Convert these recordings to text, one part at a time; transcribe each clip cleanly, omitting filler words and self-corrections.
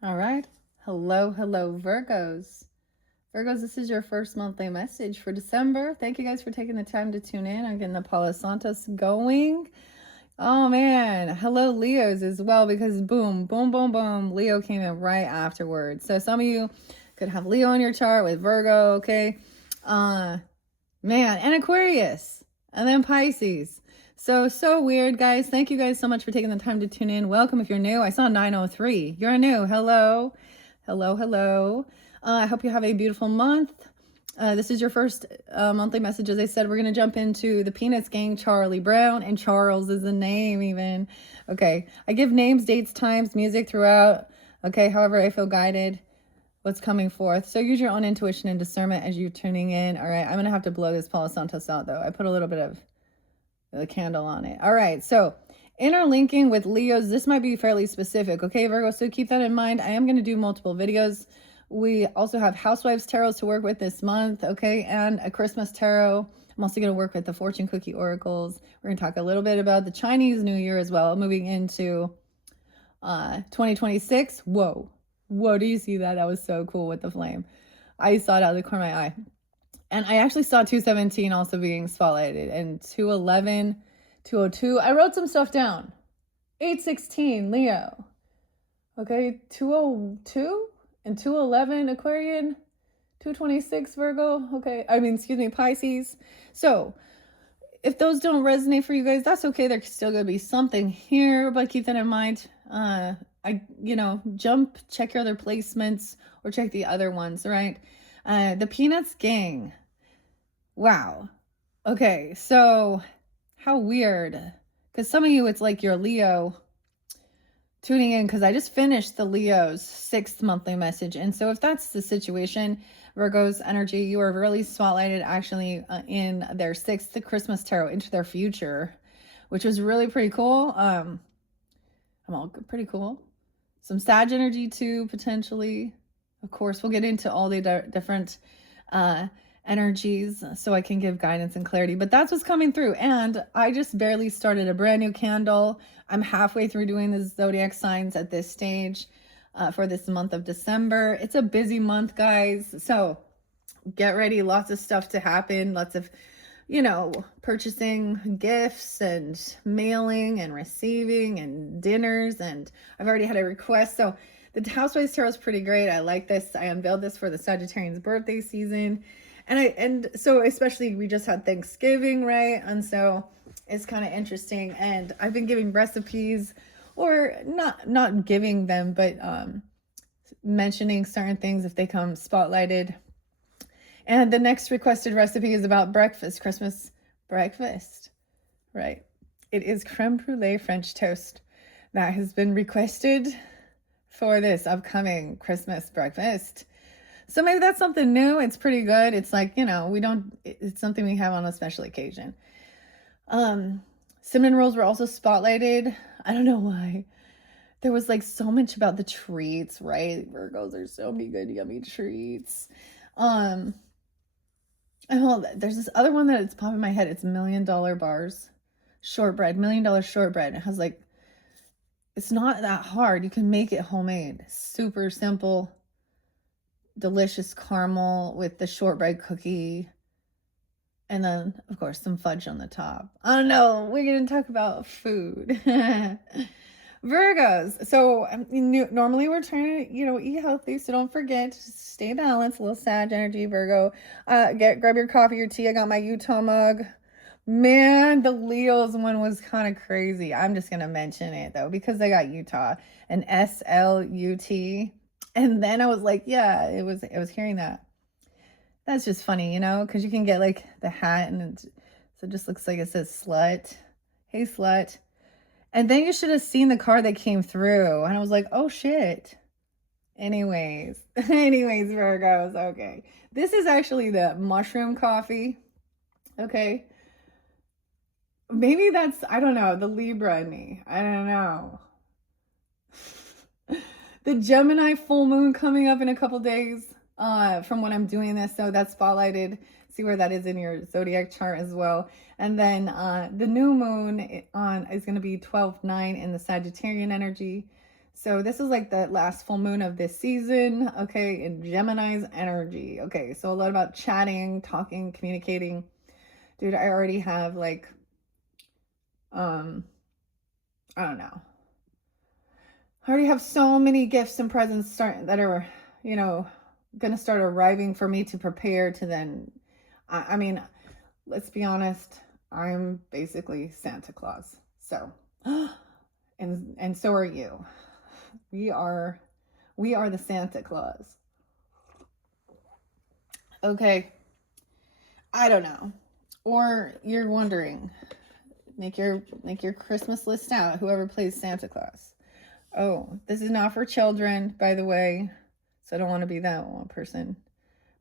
All right. Hello, Virgos. Virgos, this is your first monthly message for December. Thank you guys for taking the time to tune in. I'm getting the Palo Santos going. Oh man, hello Leos as well, because boom, boom, boom, boom, Leo came in right afterwards. So some of you could have Leo in your chart with Virgo, okay? Man, and Aquarius, and then Pisces. So weird, guys. Thank you guys so much for taking the time to tune in. Welcome if you're new. I saw 903. You're new. Hello. Hello. I hope you have a beautiful month. This is your first monthly message. As I said, we're going to jump into the Peanuts gang, Charlie Brown, and Charles is the name even. Okay. I give names, dates, times, music throughout. Okay. However, I feel guided what's coming forth. So use your own intuition and discernment as you're tuning in. All right. I'm going to have to blow this Palo Santos out, though. I put a little bit of the candle on it. All right. So interlinking with Leos, this might be fairly specific. Okay, Virgo. So keep that in mind. I am going to do multiple videos. We also have Housewives Tarots to work with this month. Okay. And a Christmas Tarot. I'm also going to work with the Fortune Cookie Oracles. We're going to talk a little bit about the Chinese New Year as well, moving into 2026. Whoa, do you see that? That was so cool with the flame. I saw it out of the corner of my eye. And I actually saw 217 also being spotlighted, and 211, 202. I wrote some stuff down. 816, Leo. Okay, 202 and 211, Aquarian. 226, Virgo. Okay, excuse me, Pisces. So if those don't resonate for you guys, that's okay. There's still gonna be something here, but keep that in mind. Check your other placements or check the other ones, right? The Peanuts gang. Wow. Okay, so how weird. Because some of you, it's like you're Leo tuning in, because I just finished the Leo's 6th monthly message. And so if that's the situation, Virgo's energy, you are really spotlighted actually in their 6th Christmas tarot, into their future, which was really pretty cool. I'm all pretty cool. Some Sag energy too, potentially. Of course, we'll get into all the different energies so I can give guidance and clarity. But that's what's coming through. And I just barely started a brand new candle. I'm halfway through doing the zodiac signs at this stage for this month of December. It's a busy month, guys. So get ready. Lots of stuff to happen. Lots of purchasing gifts and mailing and receiving and dinners. And I've already had a request. So the Housewives Tarot is pretty great. I like this. I unveiled this for the Sagittarian's birthday season. And so especially we just had Thanksgiving, right? And so it's kind of interesting. And I've been giving recipes, or not giving them, but mentioning certain things if they come spotlighted. And the next requested recipe is about breakfast, Christmas breakfast, right? It is creme brulee French toast that has been requested for this upcoming Christmas breakfast. So maybe that's something new. It's pretty good. It's like, it's something we have on a special occasion. Cinnamon rolls were also spotlighted. I don't know why. There was like so much about the treats, right? Virgos are so many good, yummy treats. There's this other one that it's popping in my head. It's $1 million bars. Shortbread, $1 million shortbread. It has it's not that hard. You can make it homemade. Super simple, delicious caramel with the shortbread cookie. And then, of course, some fudge on the top. I don't know. We're going to talk about food. Virgos. So normally we're trying to, eat healthy. So don't forget to stay balanced. A little Sag energy, Virgo. Grab your coffee, your tea. I got my Utah mug. Man, the Leos one was kind of crazy. I'm just going to mention it though, because I got Utah and SLUT. And then I was like, yeah, I was hearing that. That's just funny, because you can get the hat and so it just looks like it says slut. Hey, slut. And then you should have seen the card that came through. And I was like, oh, shit. Anyways, Virgos. Okay. This is actually the mushroom coffee. Okay. Maybe that's, I don't know, the Libra in me. I don't know. The Gemini full moon coming up in a couple days from when I'm doing this. So that's spotlighted. See where that is in your zodiac chart as well. And then the new moon is going to be 12/9 in the Sagittarian energy. So this is like the last full moon of this season, okay, in Gemini's energy. Okay, so a lot about chatting, talking, communicating. Dude, I already have like, I don't know. I already have so many gifts and presents that are, you know, gonna start arriving for me to prepare to then, I mean, let's be honest, I'm basically Santa Claus. So, and so are you. We are the Santa Claus. Okay. I don't know. Or you're wondering, make your Christmas list out, whoever plays Santa Claus. Oh, this is not for children, by the way. So I don't want to be that one person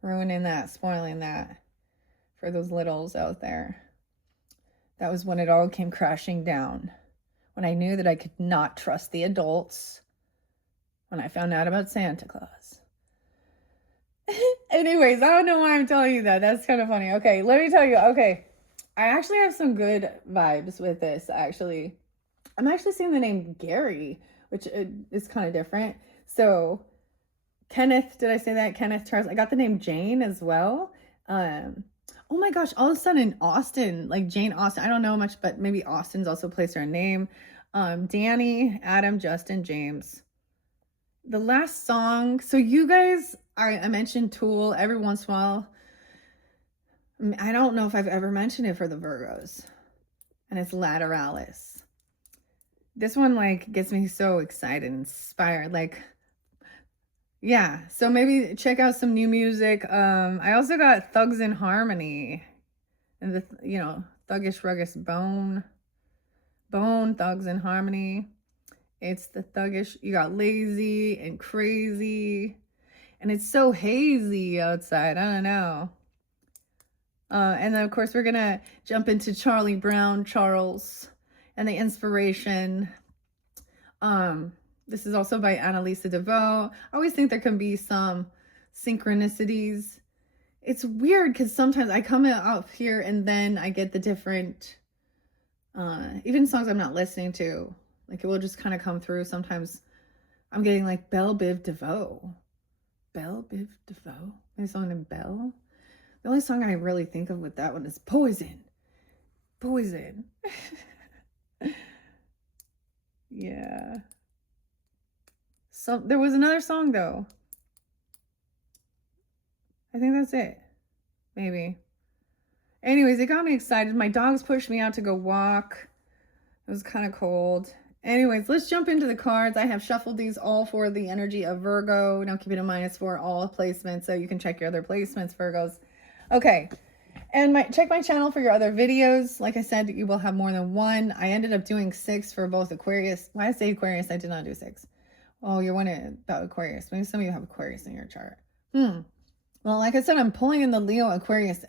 ruining that, spoiling that for those littles out there. That was when it all came crashing down. When I knew that I could not trust the adults. When I found out about Santa Claus. Anyways, I don't know why I'm telling you that. That's kind of funny. Okay, let me tell you. Okay, I actually have some good vibes with this, actually. I'm actually seeing the name Gary, which is kind of different. So, Kenneth, did I say that? Kenneth Charles. I got the name Jane as well. Oh my gosh, all of a sudden Austin, like Jane Austen. I don't know much, but maybe Austin's also placed her name. Danny, Adam, Justin, James. The last song. So you guys, I mentioned Tool every once in a while. I don't know if I've ever mentioned it for the Virgos. And it's Lateralis. This one like gets me so excited and inspired. Like, yeah. So maybe check out some new music. I also got Thugs in Harmony. And the, you know, Thuggish Ruggish Bone. Thugs in Harmony. It's the thuggish. You got Lazy and Crazy. And it's so hazy outside. I don't know. And then, of course, we're going to jump into Charlie Brown, Charles, and the inspiration. This is also by Annalisa DeVoe. I always think there can be some synchronicities. It's weird because sometimes I come up here and then I get the different, even songs I'm not listening to. Like it will just kind of come through. Sometimes I'm getting like Belle Biv DeVoe. Belle Biv DeVoe? Maybe song named Belle? The only song I really think of with that one is Poison. Poison. Yeah. So there was another song though. I think that's it. Maybe. Anyways, it got me excited. My dogs pushed me out to go walk. It was kind of cold. Anyways, let's jump into the cards. I have shuffled these all for the energy of Virgo. Now keep it in mind it's for all placements, so you can check your other placements, Virgos. Okay. And check my channel for your other videos. Like I said, you will have more than one. I ended up doing 6 for both Aquarius. When I say Aquarius, I did not do 6. Oh, you're wondering about Aquarius. Maybe some of you have Aquarius in your chart. Well, like I said, I'm pulling in the Leo Aquarius.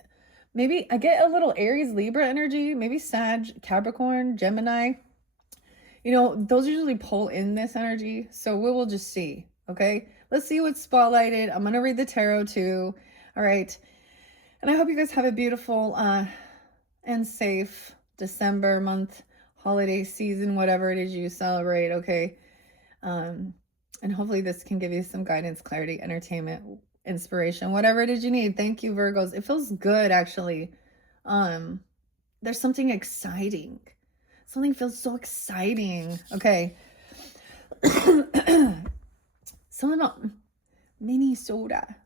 Maybe I get a little Aries Libra energy. Maybe Sag, Capricorn, Gemini. You know, those usually pull in this energy. So we will just see. Okay. Let's see what's spotlighted. I'm going to read the tarot too. All right. And I hope you guys have a beautiful and safe December month, holiday season, whatever it is you celebrate. Okay. And hopefully this can give you some guidance, clarity, entertainment, inspiration, whatever it is you need. Thank you, Virgos. It feels good, actually. There's something exciting. Something feels so exciting. Okay. Something about mini soda.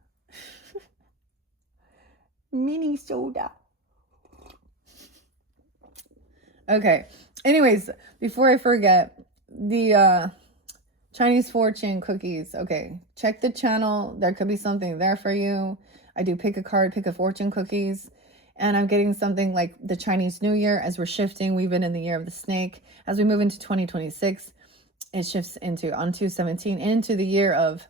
Mini soda. Okay. Anyways, before I forget, the Chinese fortune cookies. Okay. Check the channel. There could be something there for you. I do pick a card, pick a fortune cookies. And I'm getting something like the Chinese New Year as we're shifting. We've been in the year of the snake. As we move into 2026, it shifts into on 2/17 into the year of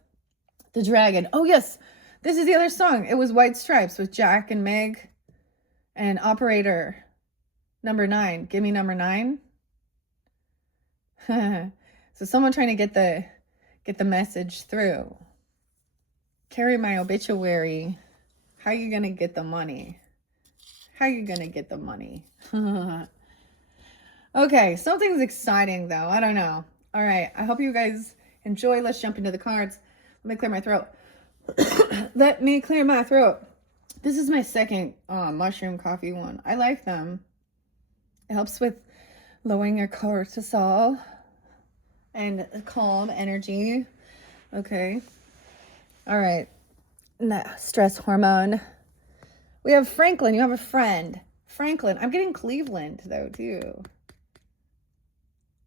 the dragon. Oh, yes. This is the other song. It was White Stripes with Jack and Meg and Operator number 9. Give me number 9. So someone trying to get the message through. Carry my obituary. How are you going to get the money? How are you going to get the money? Okay, something's exciting though. I don't know. All right, I hope you guys enjoy. Let's jump into the cards. Let me clear my throat. Let me clear my throat. This is my second mushroom coffee one. I like them. It helps with lowering your cortisol and calm energy. Okay. All right. No, stress hormone. We have Franklin. You have a friend. Franklin. I'm getting Cleveland, though, too.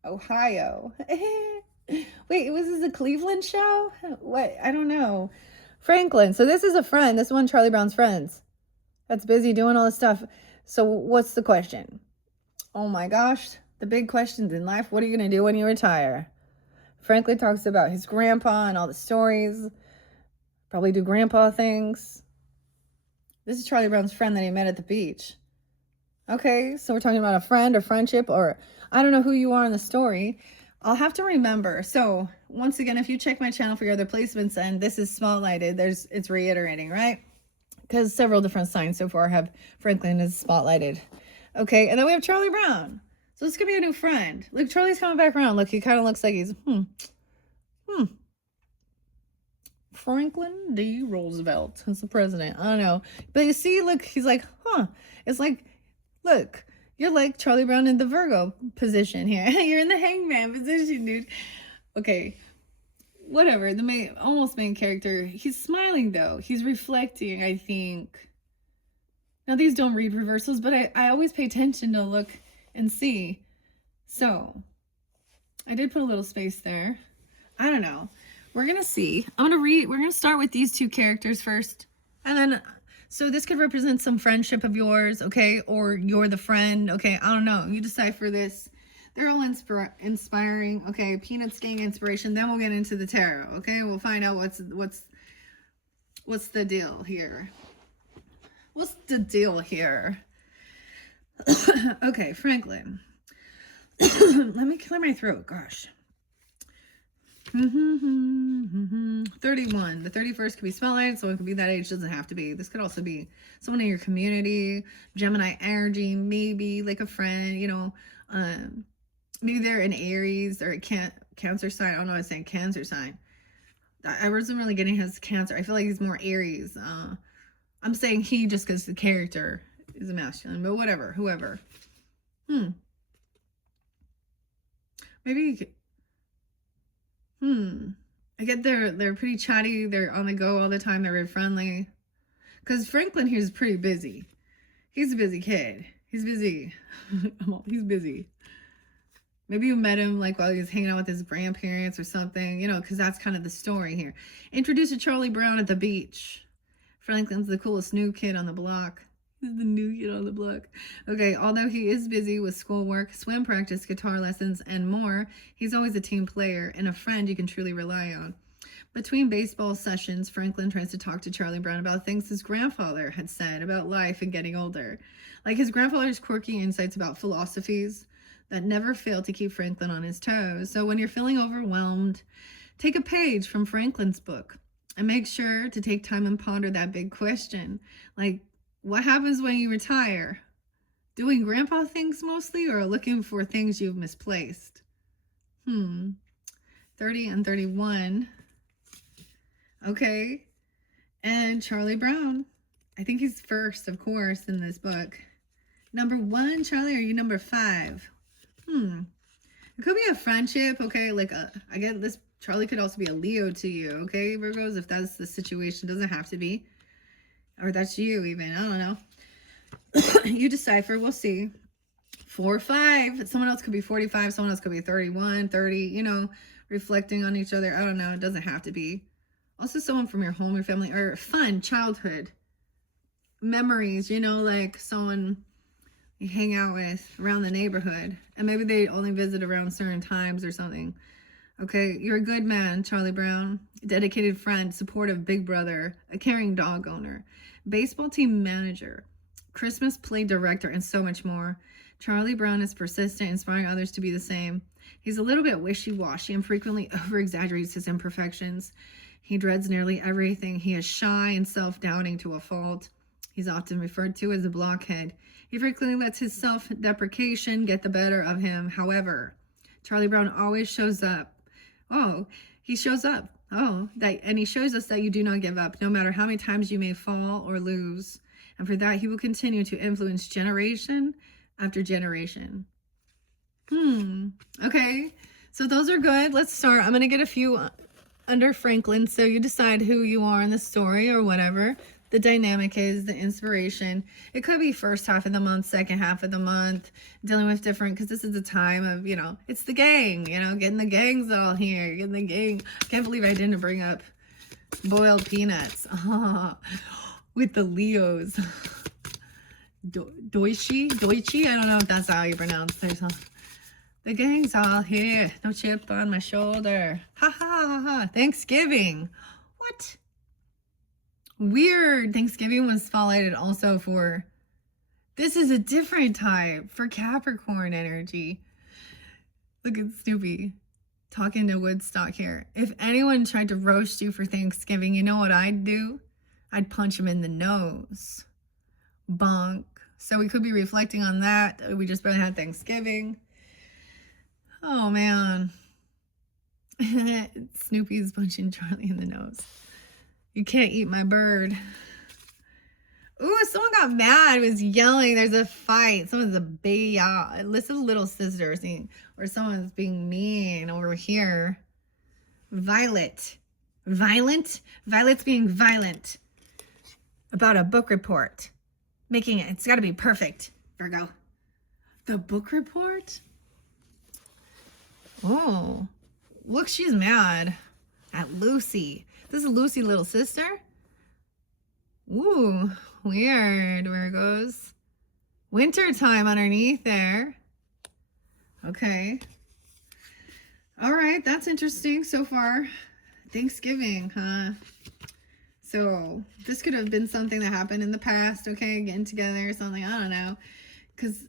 Ohio. Wait, was this a Cleveland show? What? I don't know. Franklin. So this is a friend. This is one of Charlie Brown's friends that's busy doing all this stuff. So what's the question? Oh my gosh. The big questions in life. What are you going to do when you retire? Franklin talks about his grandpa and all the stories. Probably do grandpa things. This is Charlie Brown's friend that he met at the beach. Okay, so we're talking about a friend or friendship, or I don't know who you are in the story. I'll have to remember. So once again, if you check my channel for your other placements, and this is spotlighted, it's reiterating, right? Because several different signs so far have Franklin is spotlighted. Okay, and then we have Charlie Brown. So this could be a new friend. Look, Charlie's coming back around. Look, he kind of looks like he's, Franklin D. Roosevelt is the president. I don't know. But you see, look, he's like, It's like, look, you're like Charlie Brown in the Virgo position here. You're in the hangman position, dude. Okay. Whatever. The almost main character. He's smiling, though. He's reflecting, I think. Now, these don't read reversals, but I always pay attention to look and see. So, I did put a little space there. I don't know. We're going to see. We're going to start with these two characters first. And then, so this could represent some friendship of yours, okay? Or you're the friend, okay? I don't know. You decipher this. They're all inspiring, okay? Peanuts gang inspiration. Then we'll get into the tarot, okay? We'll find out what's the deal here. What's the deal here? Okay, Franklin. Let me clear my throat, gosh. 31. The 31st could be spotlight, so it could be that age. Doesn't have to be. This could also be someone in your community, Gemini energy, maybe like a friend, you know. Maybe they're an Aries or a Cancer sign. I don't know why I'm saying Cancer sign. I wasn't really getting his Cancer. I feel like he's more Aries. I'm saying he just because the character is a masculine, but whatever, whoever. Maybe. I get they're pretty chatty. They're on the go all the time. They're very friendly. Because Franklin here's pretty busy. He's a busy kid. He's busy. He's busy. Maybe you met him like while he was hanging out with his grandparents or something, you know, because that's kind of the story here. Introduced to Charlie Brown at the beach. Franklin's the coolest new kid on the block. He's the new kid on the block. Okay, although he is busy with schoolwork, swim practice, guitar lessons, and more, he's always a team player and a friend you can truly rely on. Between baseball sessions, Franklin tries to talk to Charlie Brown about things his grandfather had said about life and getting older. Like his grandfather's quirky insights about philosophies that never fail to keep Franklin on his toes. So when you're feeling overwhelmed, take a page from Franklin's book and make sure to take time and ponder that big question. Like, what happens when you retire? Doing grandpa things mostly, or looking for things you've misplaced? 30 and 31. Okay. And Charlie Brown. I think he's first, of course, in this book. Number 1, Charlie, or are you number 5? It could be a friendship, okay? Like, I get this. Charlie could also be a Leo to you, okay, Virgos? If that's the situation, doesn't have to be. Or that's you even. I don't know. You decipher. We'll see. 4 or 5. Someone else could be 45. Someone else could be 31, 30. You know, reflecting on each other. I don't know. It doesn't have to be. Also someone from your home, your family, or fun childhood memories. You know, like someone you hang out with around the neighborhood. And maybe they only visit around certain times or something. Okay, you're a good man, Charlie Brown. Dedicated friend, supportive big brother, a caring dog owner, baseball team manager, Christmas play director, and so much more. Charlie Brown is persistent, inspiring others to be the same. He's a little bit wishy-washy and frequently over-exaggerates his imperfections. He dreads nearly everything. He is shy and self-doubting to a fault. He's often referred to as a blockhead. He frequently lets his self-deprecation get the better of him. However, Charlie Brown always shows up. Oh, he shows up. Oh, and he shows us that you do not give up, no matter how many times you may fall or lose. And for that, he will continue to influence generation after generation. Okay. So those are good. Let's start. I'm going to get a few under Franklin. So you decide who you are in the story or whatever the dynamic is, the inspiration. It could be first half of the month, second half of the month, dealing with different, because this is the time of, it's the gang, getting the gangs all here, getting the gang. Can't believe I didn't bring up boiled peanuts with the Leos. Deutsche? I don't know if that's how you pronounce it. The gang's all here. No chip on my shoulder. Ha ha ha ha. Thanksgiving. What? Weird. Thanksgiving was spotlighted also for, this is a different type, for Capricorn energy. Look at Snoopy talking to Woodstock here. If anyone tried to roast you for Thanksgiving, you know what I'd do? I'd punch him in the nose. Bonk. So we could be reflecting on that. We just barely had Thanksgiving. Oh, man. Snoopy's punching Charlie in the nose. You can't eat my bird. Ooh, someone got mad. Was yelling. There's a fight. Someone's a baby. This is little sister scene where someone's being mean over here. Violet. Violent? Violet's being violent about a book report. Making it. It's got to be perfect, Virgo. The book report? Oh, look, she's mad at Lucy. This is Lucy, little sister. Ooh, weird. Where it goes. Winter time underneath there. Okay. All right, that's interesting so far. Thanksgiving, huh? So this could have been something that happened in the past, okay? Getting together or something, I don't know. Because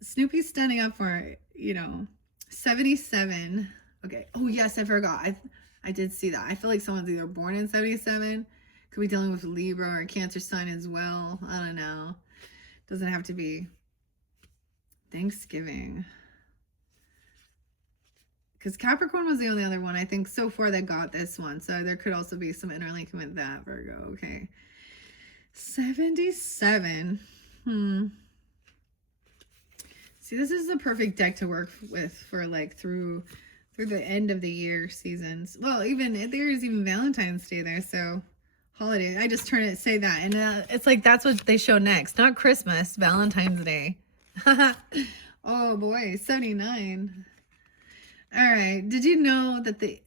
Snoopy's standing up for, 77. Okay. Oh, yes, I forgot. I did see that. I feel like someone's either born in 77. Could be dealing with Libra or Cancer sign as well. I don't know. Doesn't have to be Thanksgiving. Because Capricorn was the only other one, I think, so far that got this one. So there could also be some interlinking with that, Virgo. Okay. 77. See, this is the perfect deck to work with for like through the end of the year seasons. Well, even there's even Valentine's Day there, so holiday. I just say that, and it's like that's what they show next, not Christmas, Valentine's Day. Oh boy, 79. All right. Did you know that they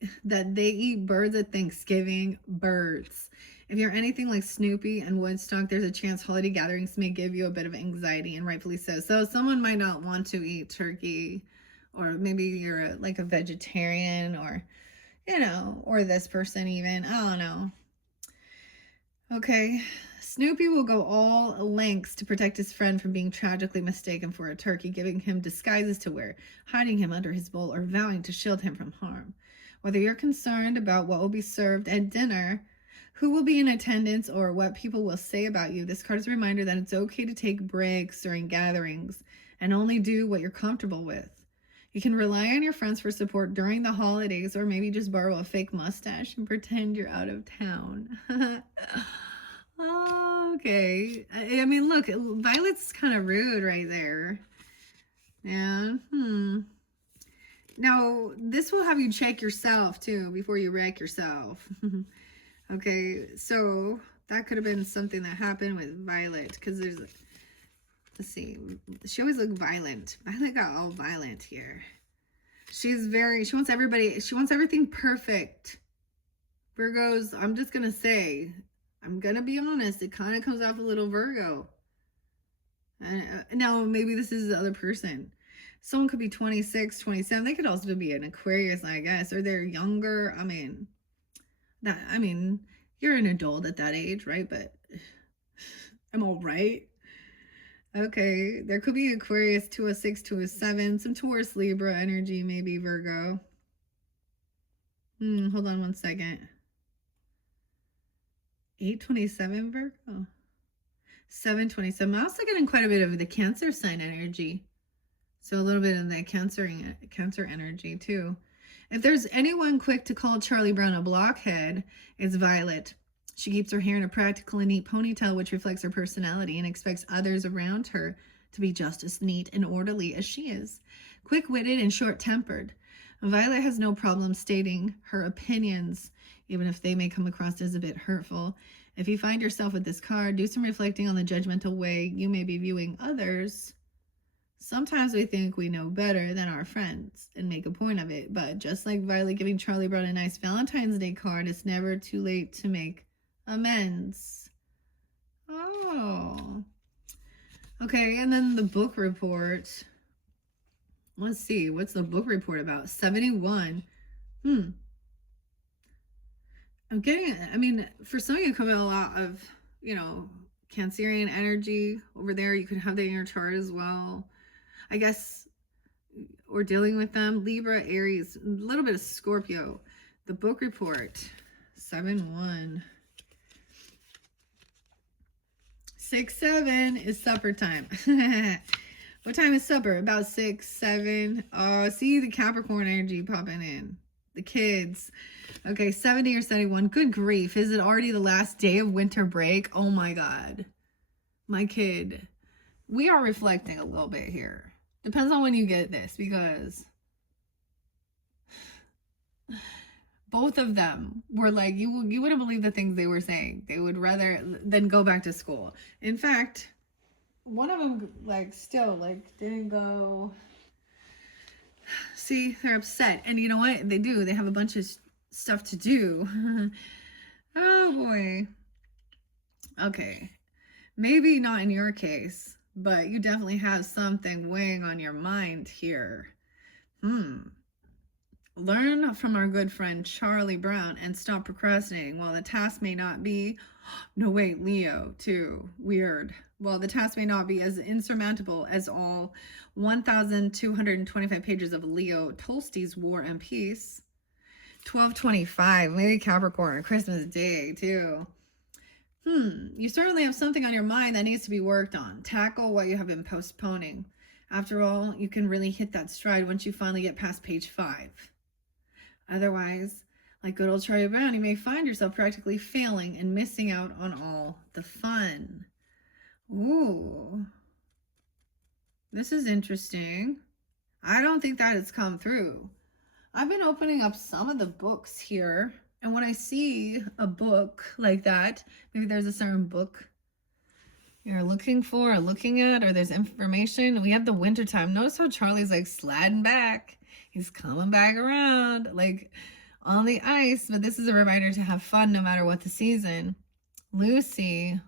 eat birds at Thanksgiving? Birds. If you're anything like Snoopy and Woodstock, there's a chance holiday gatherings may give you a bit of anxiety, and rightfully so. So someone might not want to eat turkey, or maybe you're like a vegetarian, or, or this person even. I don't know. Okay. Snoopy will go all lengths to protect his friend from being tragically mistaken for a turkey, giving him disguises to wear, hiding him under his bowl, or vowing to shield him from harm. Whether you're concerned about what will be served at dinner, who will be in attendance, or what people will say about you, this card is a reminder that it's okay to take breaks during gatherings and only do what you're comfortable with. You can rely on your friends for support during the holidays, or maybe just borrow a fake mustache and pretend you're out of town. Oh, okay. I mean, look, Violet's kind of rude right there. Yeah. Now, this will have you check yourself, too, before you wreck yourself. Okay, so that could have been something that happened with Violet, because there's, let's see, she always looked violent. Violet got all violent here. She wants everything perfect. Virgos, I'm just going to say, I'm going to be honest, it kind of comes off a little Virgo. Now, maybe this is the other person. Someone could be 26, 27. They could also be an Aquarius, I guess, or they're younger. I mean, you're an adult at that age, right? But I'm all right. Okay, there could be Aquarius, 206, 207, some Taurus, Libra energy, maybe Virgo. Hold on one second. 827 Virgo. 727. I'm also getting quite a bit of the Cancer sign energy. So a little bit of that Cancer energy too. If there's anyone quick to call Charlie Brown a blockhead, it's Violet. She keeps her hair in a practical and neat ponytail, which reflects her personality, and expects others around her to be just as neat and orderly as she is. Quick-witted and short-tempered, Violet has no problem stating her opinions, even if they may come across as a bit hurtful. If you find yourself with this card, do some reflecting on the judgmental way you may be viewing others. Sometimes we think we know better than our friends and make a point of it, but just like Violet giving Charlie Brown a nice Valentine's Day card, it's never too late to make amends. Oh. Okay, and then the book report. Let's see, what's the book report about? 71. I'm getting, I mean, for some of you, come in a lot of, Cancerian energy over there. You could have that in your chart as well. I guess, or dealing with them. Libra, Aries, a little bit of Scorpio. The book report, 7-1. 6-7 is supper time. What time is supper? About 6, 7. Oh, see the Capricorn energy popping in. The kids. Okay, 70 or 71. Good grief. Is it already the last day of winter break? Oh my God. My kid. We are reflecting a little bit here. Depends on when you get this, because both of them were like, you wouldn't believe the things they were saying. They would rather than go back to school. In fact, one of them didn't go. See, they're upset. And you know what they do? They have a bunch of stuff to do. Oh boy. Okay. Maybe not in your case, but you definitely have something weighing on your mind here. Learn from our good friend Charlie Brown and stop procrastinating. While the task may not be, no wait, Leo too, weird. Well, the task may not be as insurmountable as all 1,225 pages of Leo Tolstoy's War and Peace. 1225, maybe Capricorn, Christmas Day too. You certainly have something on your mind that needs to be worked on. Tackle what you have been postponing. After all, you can really hit that stride once you finally get past page 5. Otherwise, like good old Charlie Brown, you may find yourself practically failing and missing out on all the fun. Ooh. This is interesting. I don't think that has come through. I've been opening up some of the books here, and when I see a book like that, maybe there's a certain book you're looking for or looking at, or there's information. We have the winter time. Notice how Charlie's like sliding back. He's coming back around like on the ice, but this is a reminder to have fun no matter what the season. Lucy.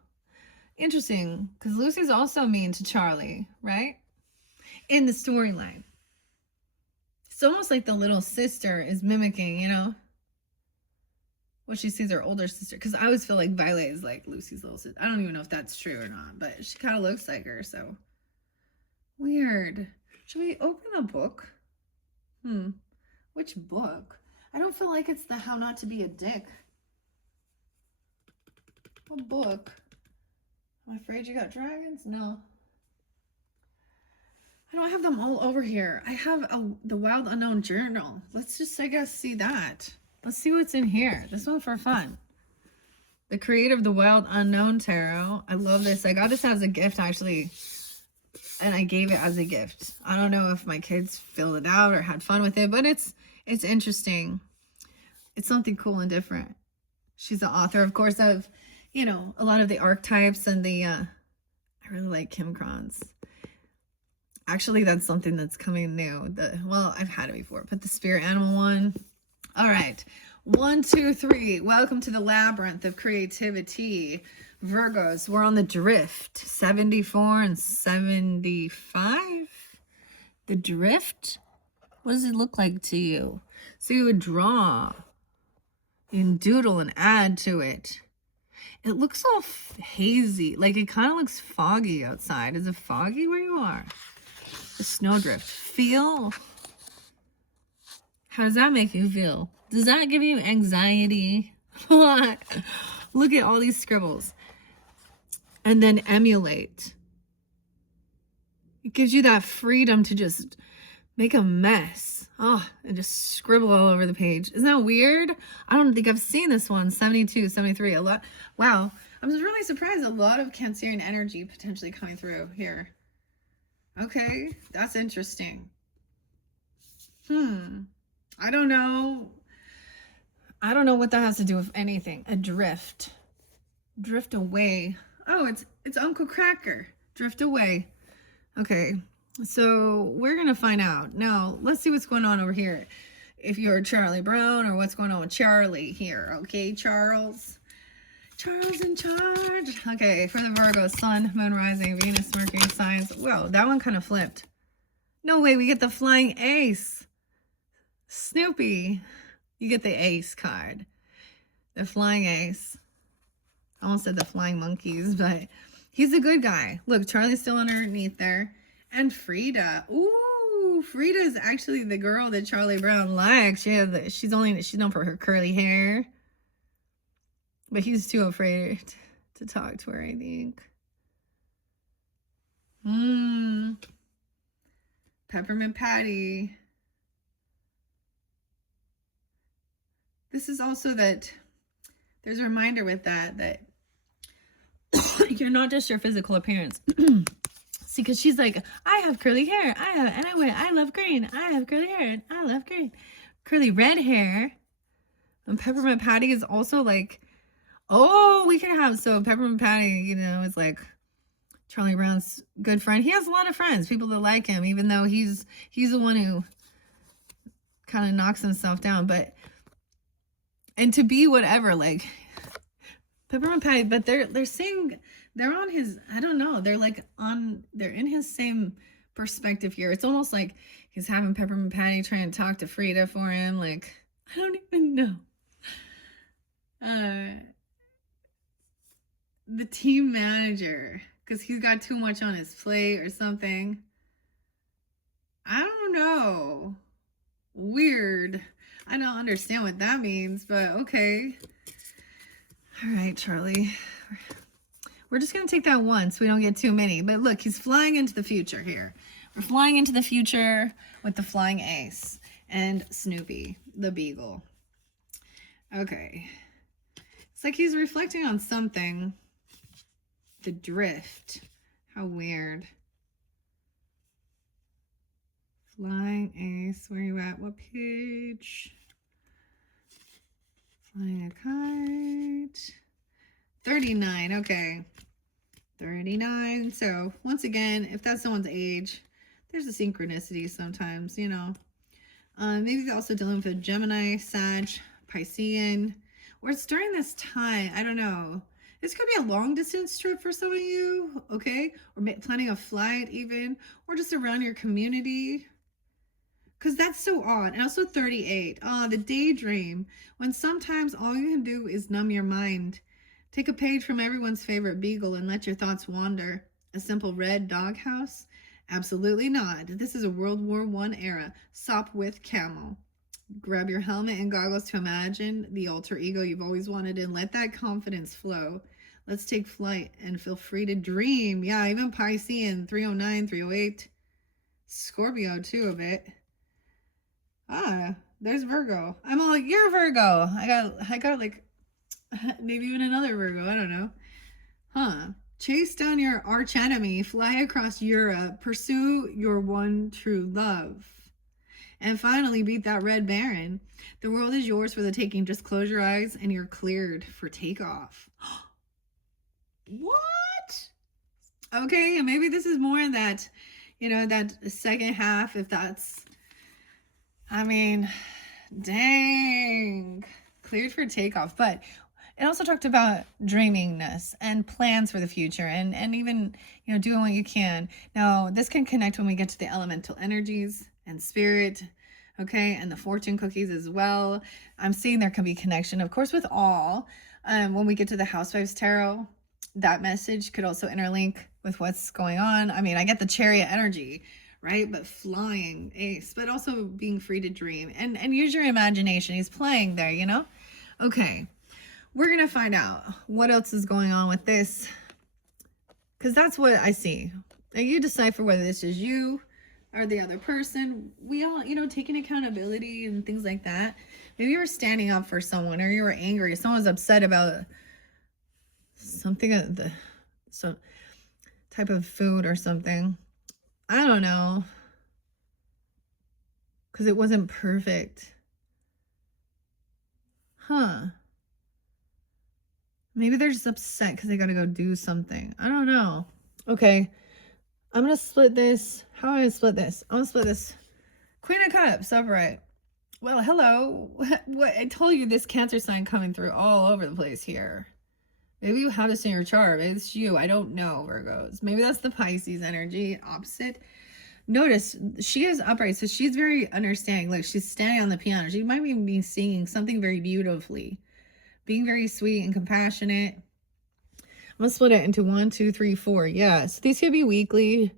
Interesting, because Lucy's also mean to Charlie, right? In the storyline. It's almost like the little sister is mimicking, what she sees her older sister. Because I always feel like Violet is like Lucy's little sister. I don't even know if that's true or not, but she kind of looks like her, so. Weird. Should we open a book? Which book? I don't feel like it's the How Not to Be a Dick. What book? I'm afraid you got dragons? No. I don't have them all over here. I have the Wild Unknown Journal. Let's just, I guess, see that. Let's see what's in here. This one's for fun. The creator of the Wild Unknown Tarot. I love this. I got this as a gift, actually. And I gave it as a gift. I don't know if my kids filled it out or had fun with it, but it's interesting. It's something cool and different. She's the author, of course, of, a lot of the archetypes and the, I really like Kim Kron's. Actually, that's something that's coming new. Well, I've had it before, but the spirit animal one. All right. 1, 2, 3. Welcome to the labyrinth of creativity. Virgos, we're on the drift. 74 and 75. The drift? What does it look like to you? So you would draw and doodle and add to it. It looks all hazy. Like it kind of looks foggy outside. Is it foggy where you are? The snowdrift. Feel? How does that make you feel? Does that give you anxiety? Look at all these scribbles. And then emulate. It gives you that freedom to just make a mess. Oh, and just scribble all over the page. Isn't that weird? I don't think I've seen this one. 72, 73, a lot. Wow. I'm just really surprised. A lot of Cancerian energy potentially coming through here. Okay, that's interesting. I don't know. I don't know what that has to do with anything. Adrift. Drift away. Oh, it's Uncle Cracker. Drift away. Okay. So we're going to find out. Now, let's see what's going on over here. If you're Charlie Brown or what's going on with Charlie here. Okay, Charles. Charles in charge. Okay, for the Virgo, Sun, Moon, Rising, Venus, Mercury, signs. Whoa, that one kind of flipped. No way, we get the Flying Ace. Snoopy. You get the Ace card. The Flying Ace. I almost said the Flying Monkeys, but he's a good guy. Look, Charlie's still underneath there. And Frida. Ooh, Frida is actually the girl that Charlie Brown likes. She's known for her curly hair. But he's too afraid to talk to her, I think. Peppermint Patty. This is also that there's a reminder with that you're not just your physical appearance. See, because she's like, I have curly hair. I love green. I have curly hair and I love green. Curly red hair. And Peppermint Patty is also like, oh, we can have, so Peppermint Patty, you know, is like Charlie Brown's good friend. He has a lot of friends, people that like him, even though he's the one who kind of knocks himself down. But, and to be whatever, like Peppermint Patty, but they're saying they're on his, I don't know, they're in his same perspective here. It's almost like he's having Peppermint Patty trying to talk to Frida for him. Like, I don't even know. The team manager, because he's got too much on his plate or something. I don't know. Weird. I don't understand what that means, but okay. All right, Charlie. We're just going to take that once. We don't get too many. But look, he's flying into the future here. We're flying into the future with the Flying Ace and Snoopy, the Beagle. Okay. It's like he's reflecting on something. The drift. How weird. Flying Ace. Where are you at? What page? Flying a kite. 39. Okay. 39. So once again, if that's someone's age, there's a synchronicity sometimes, you know. Maybe they're also dealing with a Gemini, Sag, Piscean, or it's during this time. I don't know. This could be a long distance trip for some of you, okay? Or planning a flight even, or just around your community. Because that's so odd. And also 38. The daydream. When sometimes all you can do is numb your mind. Take a page from everyone's favorite beagle and let your thoughts wander. A simple red doghouse? Absolutely not. This is a World War I era. Sop with camel. Grab your helmet and goggles to imagine the alter ego you've always wanted and let that confidence flow. Let's take flight and feel free to dream. Yeah, even Piscean, 309, 308. Scorpio too a bit. There's Virgo. I'm all like, you're Virgo. I got like maybe even another Virgo. I don't know. Chase down your arch enemy, fly across Europe, pursue your one true love. And finally, beat that Red Baron. The world is yours for the taking. Just close your eyes and you're cleared for takeoff. What? Okay, and maybe this is more that, you know, that second half, if that's, I mean, dang. Cleared for takeoff. But it also talked about dreamingness and plans for the future and even, you know, doing what you can. Now, this can connect when we get to the elemental energies and spirit, okay, and the fortune cookies as well. I'm seeing there can be connection, of course, with all. When we get to the Housewives Tarot, that message could also interlink with what's going on. I mean, I get the Chariot energy, right? But flying ace, but also being free to dream and use your imagination. He's playing there, you know? Okay, we're going to find out what else is going on with this, because that's what I see. And you decipher whether this is you, or the other person. We all, taking accountability and things like that. Maybe you were standing up for someone, or you were angry. Someone's upset about something, some type of food or something. I don't know. Because it wasn't perfect. Huh. Maybe they're just upset because they got to go do something. I don't know. Okay. I'm going to split this. How am I going to split this? I'm going to split this. Queen of Cups, upright. Well, hello. What I told you, this Cancer sign coming through all over the place here. Maybe you have this in your chart. Maybe it's you. I don't know, Virgos. Maybe that's the Pisces energy, opposite. Notice she is upright, so she's very understanding. Like, she's standing on the piano. She might even be singing something very beautifully, being very sweet and compassionate. I'm gonna split it into 1, 2, 3, 4. Yeah, so these could be weekly.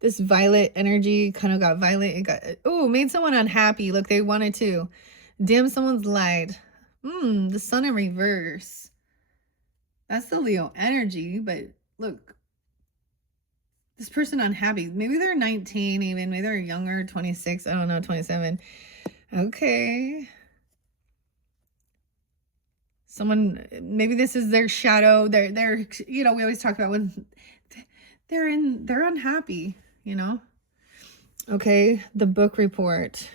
This violet energy kind of got violet. It got, oh, made someone unhappy. Look, they wanted to dim someone's light. The sun in reverse. That's the Leo energy, but look, this person unhappy. Maybe they're 19 even. Maybe they're younger, 26. I don't know, 27. Okay. Someone, maybe this is their shadow. They're we always talk about when they're unhappy, Okay, the book report.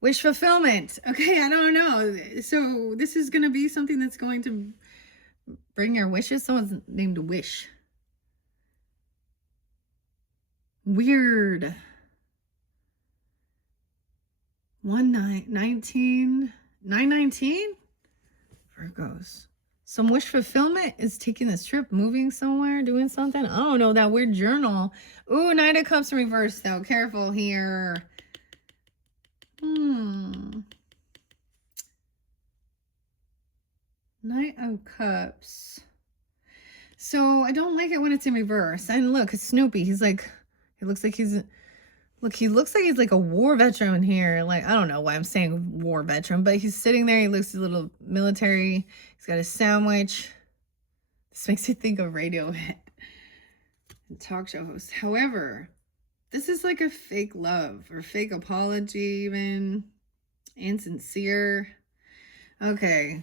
Wish fulfillment. Okay, I don't know. So this is going to be something that's going to bring your wishes. Someone's named Wish. Weird. 919 Virgos. Some wish fulfillment is taking this trip, moving somewhere, doing something. I don't know, that weird journal. Ooh, Knight of Cups in reverse though. Careful here. Knight of Cups. So I don't like it when it's in reverse. And look, it's Snoopy. He looks like he's like a war veteran here. Like, I don't know why I'm saying war veteran, but he's sitting there. He looks a little military. He's got a sandwich. This makes me think of Radiohead and talk show hosts. However, this is like a fake love or fake apology even. Insincere. Okay.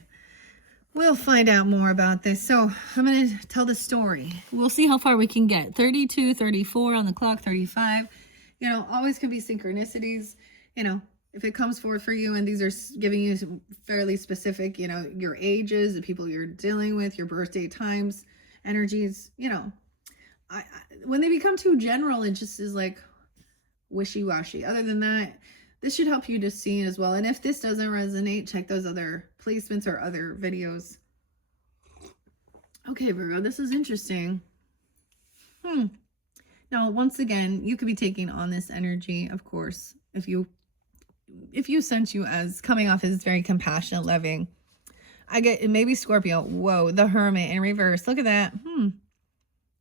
We'll find out more about this. So I'm going to tell the story. We'll see how far we can get. 32, 34 on the clock, 35. Always can be synchronicities, if it comes forward for you, and these are giving you some fairly specific, your ages, the people you're dealing with, your birthday times, energies, when they become too general, it just is like wishy-washy. Other than that, this should help you to see as well. And if this doesn't resonate, check those other placements or other videos. Okay, Virgo, this is interesting. Now, once again, you could be taking on this energy, of course, if you sense you as coming off as very compassionate, loving. I get maybe Scorpio. Whoa, the Hermit in reverse. Look at that.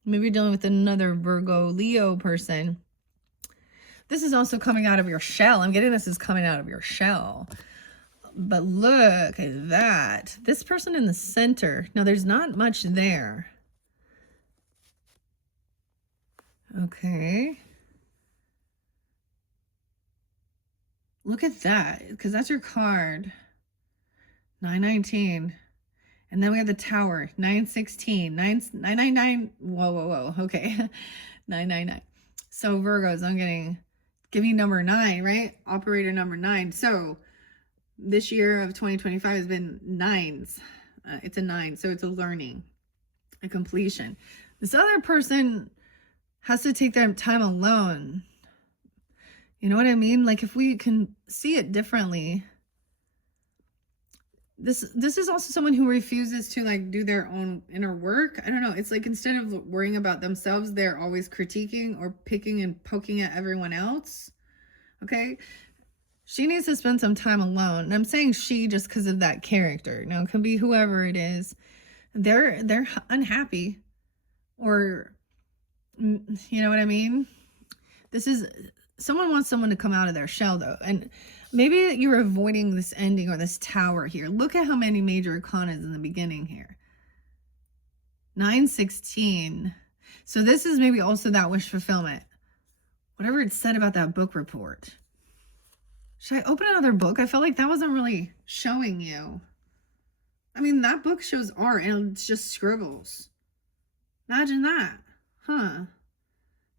Maybe you're dealing with another Virgo, Leo person. This is also coming out of your shell. I'm getting this is coming out of your shell. But look at that. This person in the center. Now, there's not much there. Okay. Look at that, because that's your card. 919. And then we have the Tower. 916. 999. Whoa. Okay. 999. So Virgos, I'm giving number 9, right? Operator number 9. So this year of 2025 has been 9s. It's a 9. So it's a learning, a completion. This other person has to take their time alone. You know what I mean? Like, if we can see it differently, this is also someone who refuses to like do their own inner work. I don't know. It's like, instead of worrying about themselves, they're always critiquing or picking and poking at everyone else. Okay. She needs to spend some time alone. And I'm saying she just because of that character. Now, it can be whoever it is. They're unhappy, or you know what I mean? This is, someone wants someone to come out of their shell though. And maybe you're avoiding this ending or this Tower here. Look at how many major arcanas in the beginning here. 916. So this is maybe also that wish fulfillment. whatever it said about that book report. Should I open another book? I felt like that wasn't really showing you. I mean, that book shows art and it's just scribbles. Imagine that. Huh.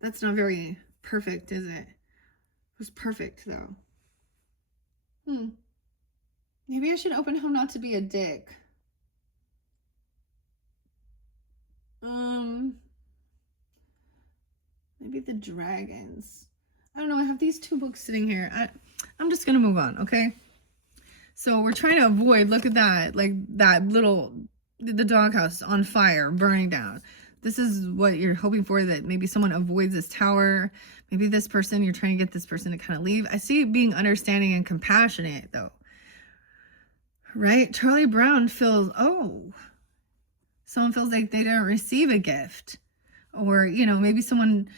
That's not very perfect, is it? It was perfect, though. Maybe I should open How Not to Be a Dick. Maybe the dragons. I don't know. I have these two books sitting here. I'm just going to move on, okay? So we're trying to avoid, look at that, like that little, the doghouse on fire, burning down. This is what you're hoping for, that maybe someone avoids this tower. Maybe this person, you're trying to get this person to kind of leave. I see being understanding and compassionate, though. Right? Charlie Brown feels, someone feels like they didn't receive a gift. Or, maybe someone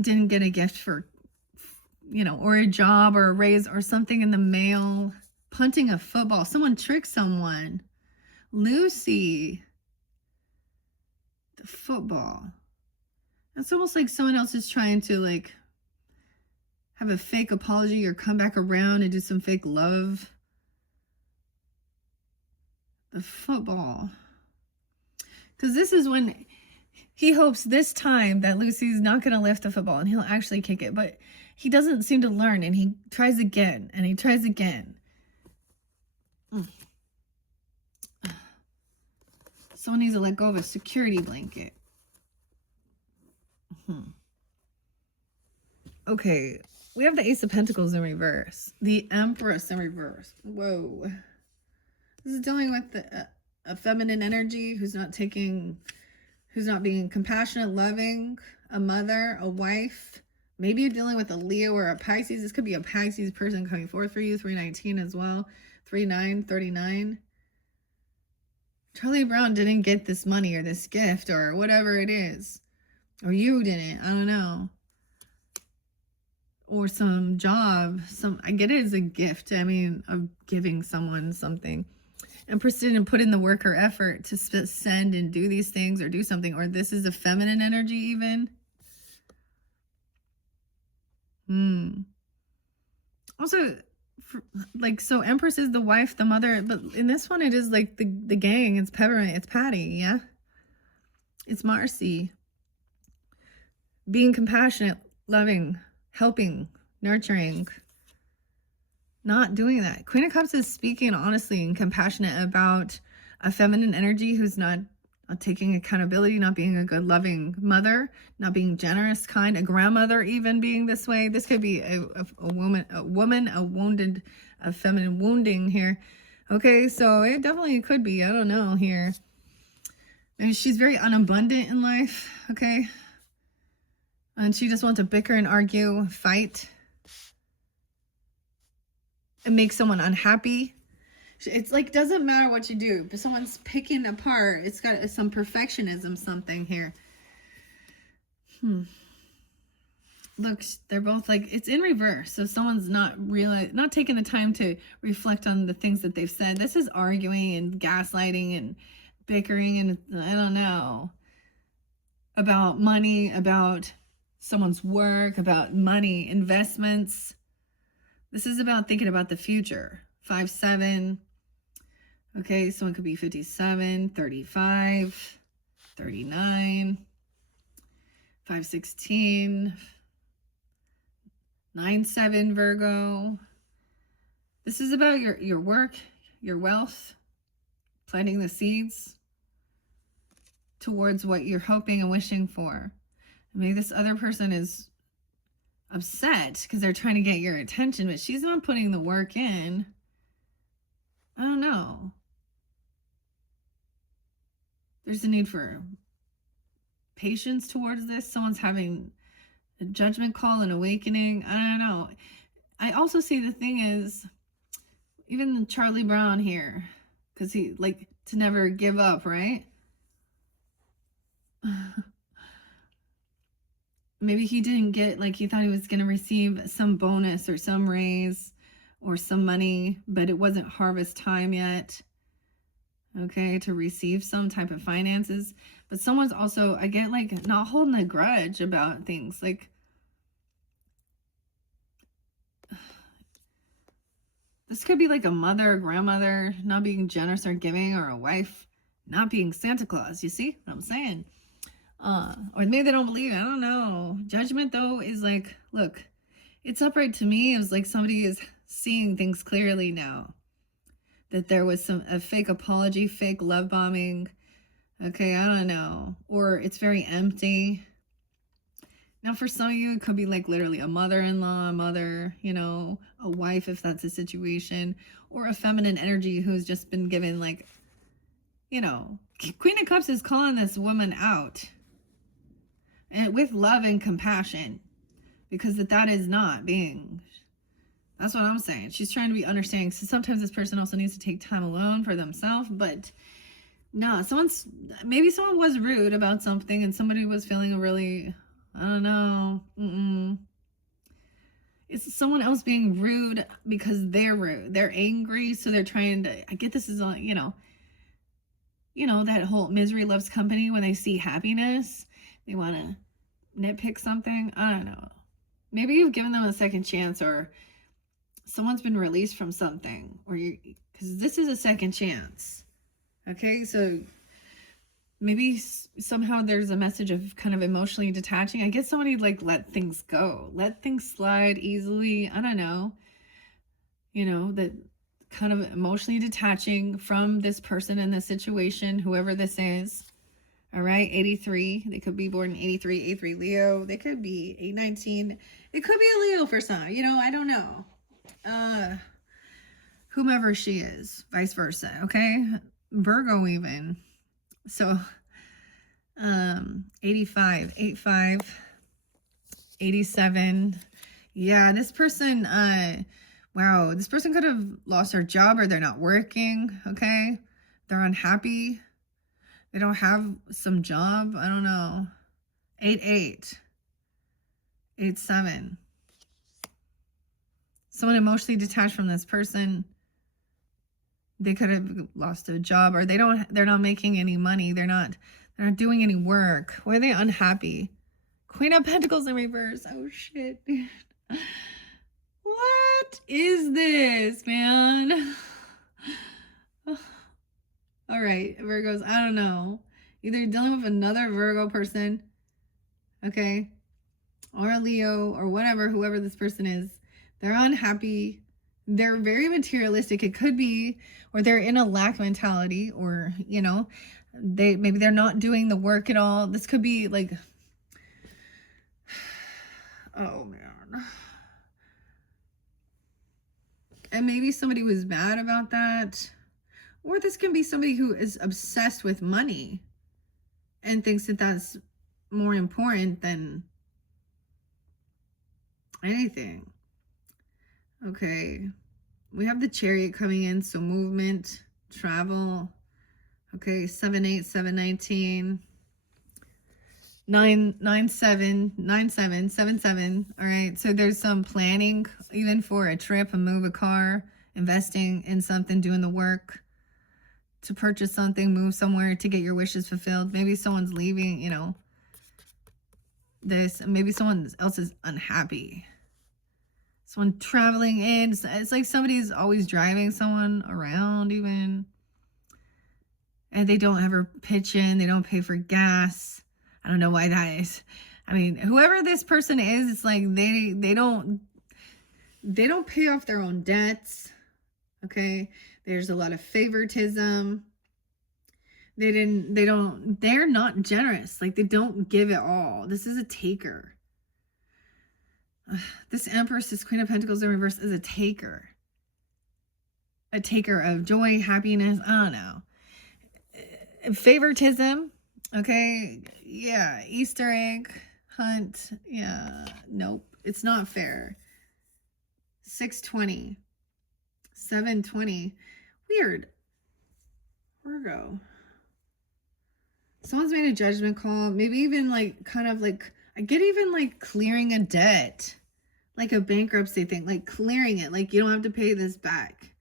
didn't get a gift for, or a job or a raise or something in the mail. Punting a football. Someone tricked someone. Lucy. The football. It's almost like someone else is trying to like have a fake apology or come back around and do some fake love. The football. Because this is when he hopes this time that Lucy's not going to lift the football and he'll actually kick it. But he doesn't seem to learn, and he tries again and he tries again. Someone needs to let go of a security blanket. Okay, we have the Ace of Pentacles in reverse. The Empress in reverse. Whoa. This is dealing with a feminine energy who's not being compassionate, loving, a mother, a wife. Maybe you're dealing with a Leo or a Pisces. This could be a Pisces person coming forth for you. 319 as well. 39, 39. Charlie Brown didn't get this money or this gift or whatever it is. Or you didn't. I don't know. Or some job. I get it as a gift. I mean, of giving someone something. And proceed and put in the work or effort to send and do these things or do something. Or this is a feminine energy even. Also, so Empress is the wife, the mother, but in this one it is like the gang. It's Peppermint, it's Patty, yeah? It's Marcy. Being compassionate, loving, helping, nurturing. Not doing that. Queen of Cups is speaking honestly and compassionate about a feminine energy who's not taking accountability, not being a good loving mother, not being generous, kind, a grandmother even being this way. This could be a feminine wounding here. Okay, so it definitely could be. I don't know here. Maybe she's very unabundant in life, okay? And she just wants to bicker and argue, fight, and make someone unhappy. It's like, doesn't matter what you do, but someone's picking apart. It's got some perfectionism, something here. Look, they're both like, it's in reverse. So someone's not taking the time to reflect on the things that they've said. This is arguing and gaslighting and bickering and I don't know, about money, about someone's work, about money, investments. This is about thinking about the future. 5-7. Okay, so it could be 57, 35, 39, 5-16, 9-7 Virgo. This is about your work, your wealth, planting the seeds towards what you're hoping and wishing for. Maybe this other person is upset because they're trying to get your attention, but she's not putting the work in. I don't know. There's a need for patience towards this. Someone's having a judgment call, an awakening. I don't know. I also see the thing is, even Charlie Brown here, because he like to never give up, right? Maybe he didn't get, like, he thought he was going to receive some bonus or some raise or some money, but it wasn't harvest time yet. Okay, to receive some type of finances. But someone's also, I get, like, not holding a grudge about things. Like, This could be like a mother or grandmother not being generous or giving, or a wife not being Santa Claus. You see what I'm saying? Or maybe they don't believe it. I don't know. Judgment, though, is like, look, it's upright to me. It was like somebody is seeing things clearly now. That there was a fake apology, fake love bombing. Okay, I don't know. Or it's very empty. Now, for some of you, it could be like literally a mother-in-law, a mother, you know, a wife, if that's a situation, or a feminine energy who's just been given, like, you know, Queen of Cups is calling this woman out, and with love and compassion, because that is not being, that's what I'm saying. She's trying to be understanding. So sometimes this person also needs to take time alone for themselves, but no, maybe someone was rude about something and somebody was feeling a really, I don't know. It's someone else being rude because they're rude. They're angry, so they're trying to, I get this is, you know, that whole misery loves company. When they see happiness, they want to nitpick something. I don't know. Maybe you've given them a second chance, or someone's been released from something, or because this is a second chance. Okay, so maybe somehow there's a message of kind of emotionally detaching. I guess somebody like let things go, let things slide easily. I don't know. You know, that kind of emotionally detaching from this person in this situation, whoever this is. All right, 83. They could be born in 83, 83 Leo. They could be 819. It could be a Leo for some. You know, I don't know. Whomever she is, vice versa. Okay, Virgo even. So 85, 85, 87. Yeah, this person, wow, this person could have lost their job, or they're not working. Okay, they're unhappy. They don't have some job. I don't know. 88, 87. Someone emotionally detached from this person. They could have lost a job, or they're not making any money. They're not doing any work. Why are they unhappy? Queen of Pentacles in reverse. Oh shit. What is this, man? All right, Virgos, I don't know. Either you're dealing with another Virgo person, okay, or a Leo, or whatever, whoever this person is. They're unhappy. They're very materialistic. It could be, or they're in a lack mentality, or, you know, maybe they're not doing the work at all. This could be like, oh man. And maybe somebody was mad about that. Or this can be somebody who is obsessed with money and thinks that that's more important than anything. Okay. We have the Chariot coming in, so movement, travel. Okay, 7-8, 7-19, 9-9-7, 9-7, 7-7. All right, so there's some planning, even for a trip, a move, a car, investing in something, doing the work to purchase something, move somewhere to get your wishes fulfilled. Maybe someone's leaving, you know, this. Maybe someone else is unhappy. Someone traveling in. It's like somebody's always driving someone around even. And they don't ever pitch in. They don't pay for gas. I don't know why that is. I mean, whoever this person is, it's like they don't pay off their own debts. Okay? There's a lot of favoritism. They're not generous. Like, they don't give it all. This is a taker. This Empress, this Queen of Pentacles in reverse, is a taker. A taker of joy, happiness, I don't know. Favoritism, okay? Yeah, Easter egg hunt. Yeah, nope. It's not fair. 620. 720. Weird. Virgo. Someone's made a judgment call. Maybe even like kind of like, I get even like clearing a debt. Like a bankruptcy thing. Like clearing it. Like you don't have to pay this back.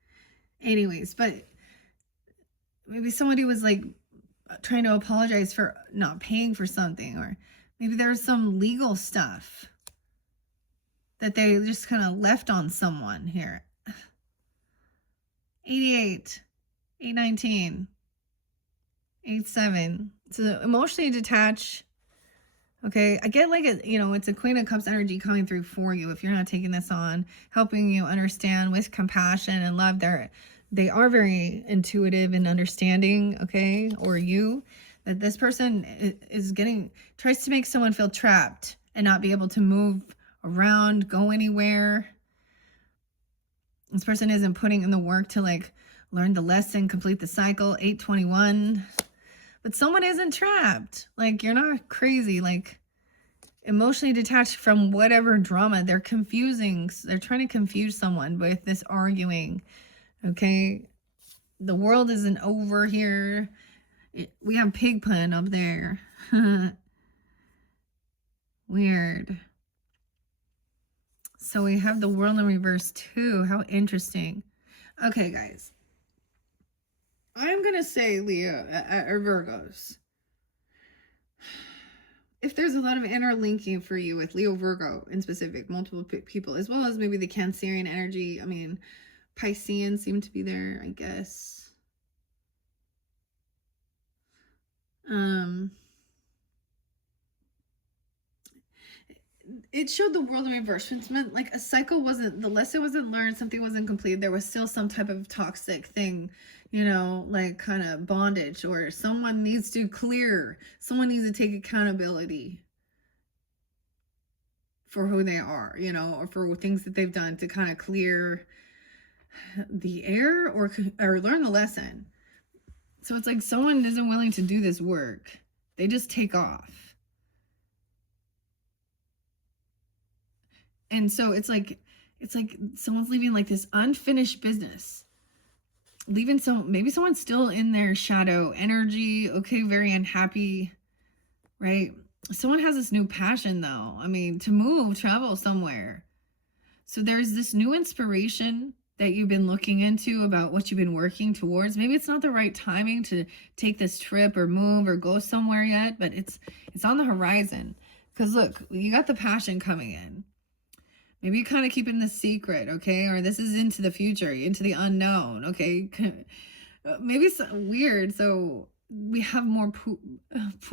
Anyways, but maybe somebody was like trying to apologize for not paying for something. Or maybe there's some legal stuff that they just kind of left on someone here. 88, 819, 87. So emotionally detached. Okay, I get like it's a Queen of Cups energy coming through for you if you're not taking this on, helping you understand with compassion and love. They are very intuitive and understanding, okay? Or you, that this person is tries to make someone feel trapped and not be able to move around, go anywhere. This person isn't putting in the work to like learn the lesson, complete the cycle, 821. But someone isn't trapped. Like, you're not crazy. Like, emotionally detached from whatever drama. They're trying to confuse someone with this arguing. Okay, the world isn't over here. We have pig pen up there. Weird. So we have the world in reverse too. How interesting. Okay, guys, I'm gonna say Leo or Virgos, if there's a lot of interlinking for you with Leo, Virgo in specific, multiple people, as well as maybe the Cancerian energy. I mean, Piscean seem to be there, I guess. It showed the world in reverse, which meant like the lesson wasn't learned, something wasn't completed. There was still some type of toxic thing, like kind of bondage, or someone needs to take accountability for who they are, or for things that they've done to kind of clear the air or learn the lesson. So it's like someone isn't willing to do this work. They just take off. And so it's like someone's leaving like this unfinished business. Maybe someone's still in their shadow energy, okay, very unhappy, right? Someone has this new passion though. I mean, to travel somewhere. So there's this new inspiration that you've been looking into about what you've been working towards. Maybe it's not the right timing to take this trip or move or go somewhere yet, but it's on the horizon. Because look, you got the passion coming in. Maybe you kind of keeping this secret, okay? Or this is into the future, into the unknown, okay? Maybe it's weird. So we have more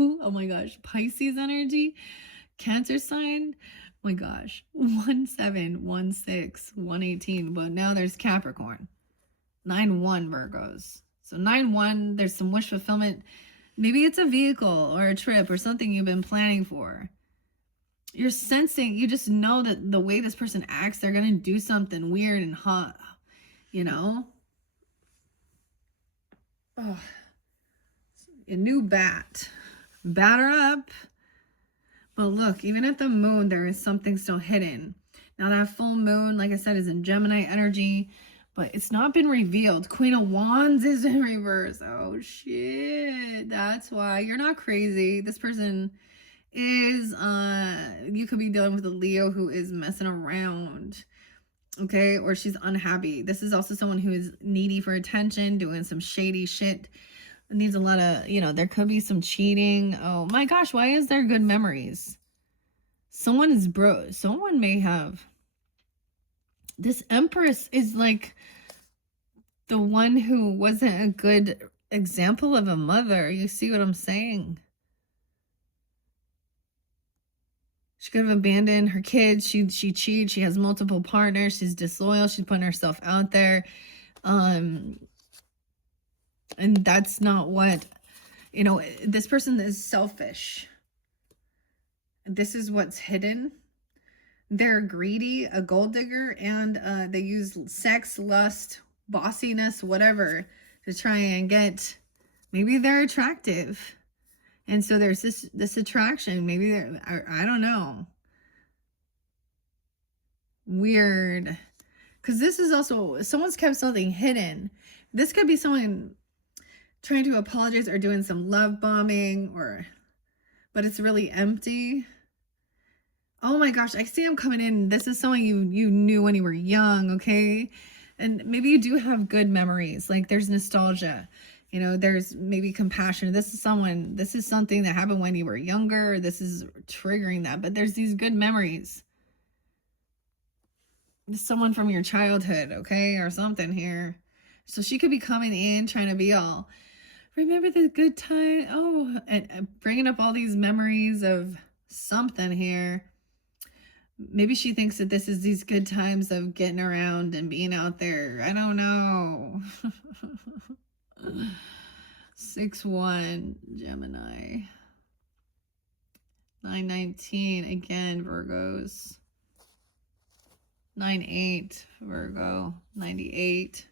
oh my gosh, Pisces energy, Cancer sign. Oh my gosh, 17, 16, 118. But now there's Capricorn, 9-1 Virgos. So 9-1, there's some wish fulfillment. Maybe it's a vehicle or a trip or something you've been planning for. You're sensing, you just know that the way this person acts, they're going to do something weird and hot, Oh, a new batter up. But look, even at the moon, there is something still hidden. Now that full moon, like I said, is in Gemini energy, but it's not been revealed. Queen of Wands is in reverse. Oh shit. That's why. You're not crazy. This person is you could be dealing with a Leo who is messing around, okay, or she's unhappy. This is also someone who is needy for attention, doing some shady shit. It needs a lot of, there could be some cheating. Oh my gosh, why is there good memories? Someone may have. This Empress is like the one who wasn't a good example of a mother. You see what I'm saying? She could have abandoned her kids. She cheats. She has multiple partners. She's disloyal. She's putting herself out there. And that's not what, this person is selfish. This is what's hidden. They're greedy, a gold digger, and they use sex, lust, bossiness, whatever, to try and maybe they're attractive. And so there's this attraction. Maybe I don't know. Weird. Because this is also, someone's kept something hidden. This could be someone trying to apologize or doing some love bombing, but it's really empty. Oh my gosh, I see him coming in. This is someone you knew when you were young, okay? And maybe you do have good memories. Like there's nostalgia. There's maybe compassion. This is something that happened when you were younger. This is triggering that, but there's these good memories. Someone from your childhood, okay, or something here. So she could be coming in trying to be all, remember the good time? Oh, and bringing up all these memories of something here. Maybe she thinks that this is these good times of getting around and being out there. I don't know. 6-1 Gemini. 9-19 again Virgos. 9-8 Virgo. 98.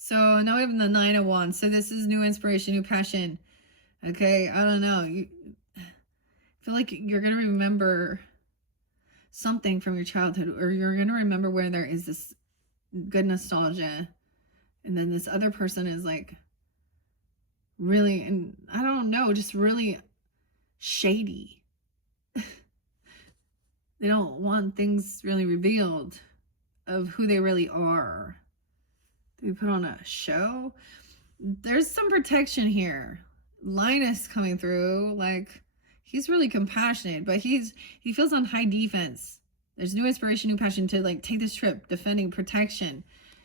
So now we have the 9 of Wands. So this is new inspiration, new passion. Okay, I don't know. I feel like you're going to remember something from your childhood, or you're going to remember where there is this good nostalgia. And then this other person is like really, and I don't know, just really shady. They don't want things really revealed of who they really are. They put on a show. There's some protection here. Linus coming through, like he's really compassionate, but he feels on high defense. There's new inspiration, new passion to like take this trip, defending, protection,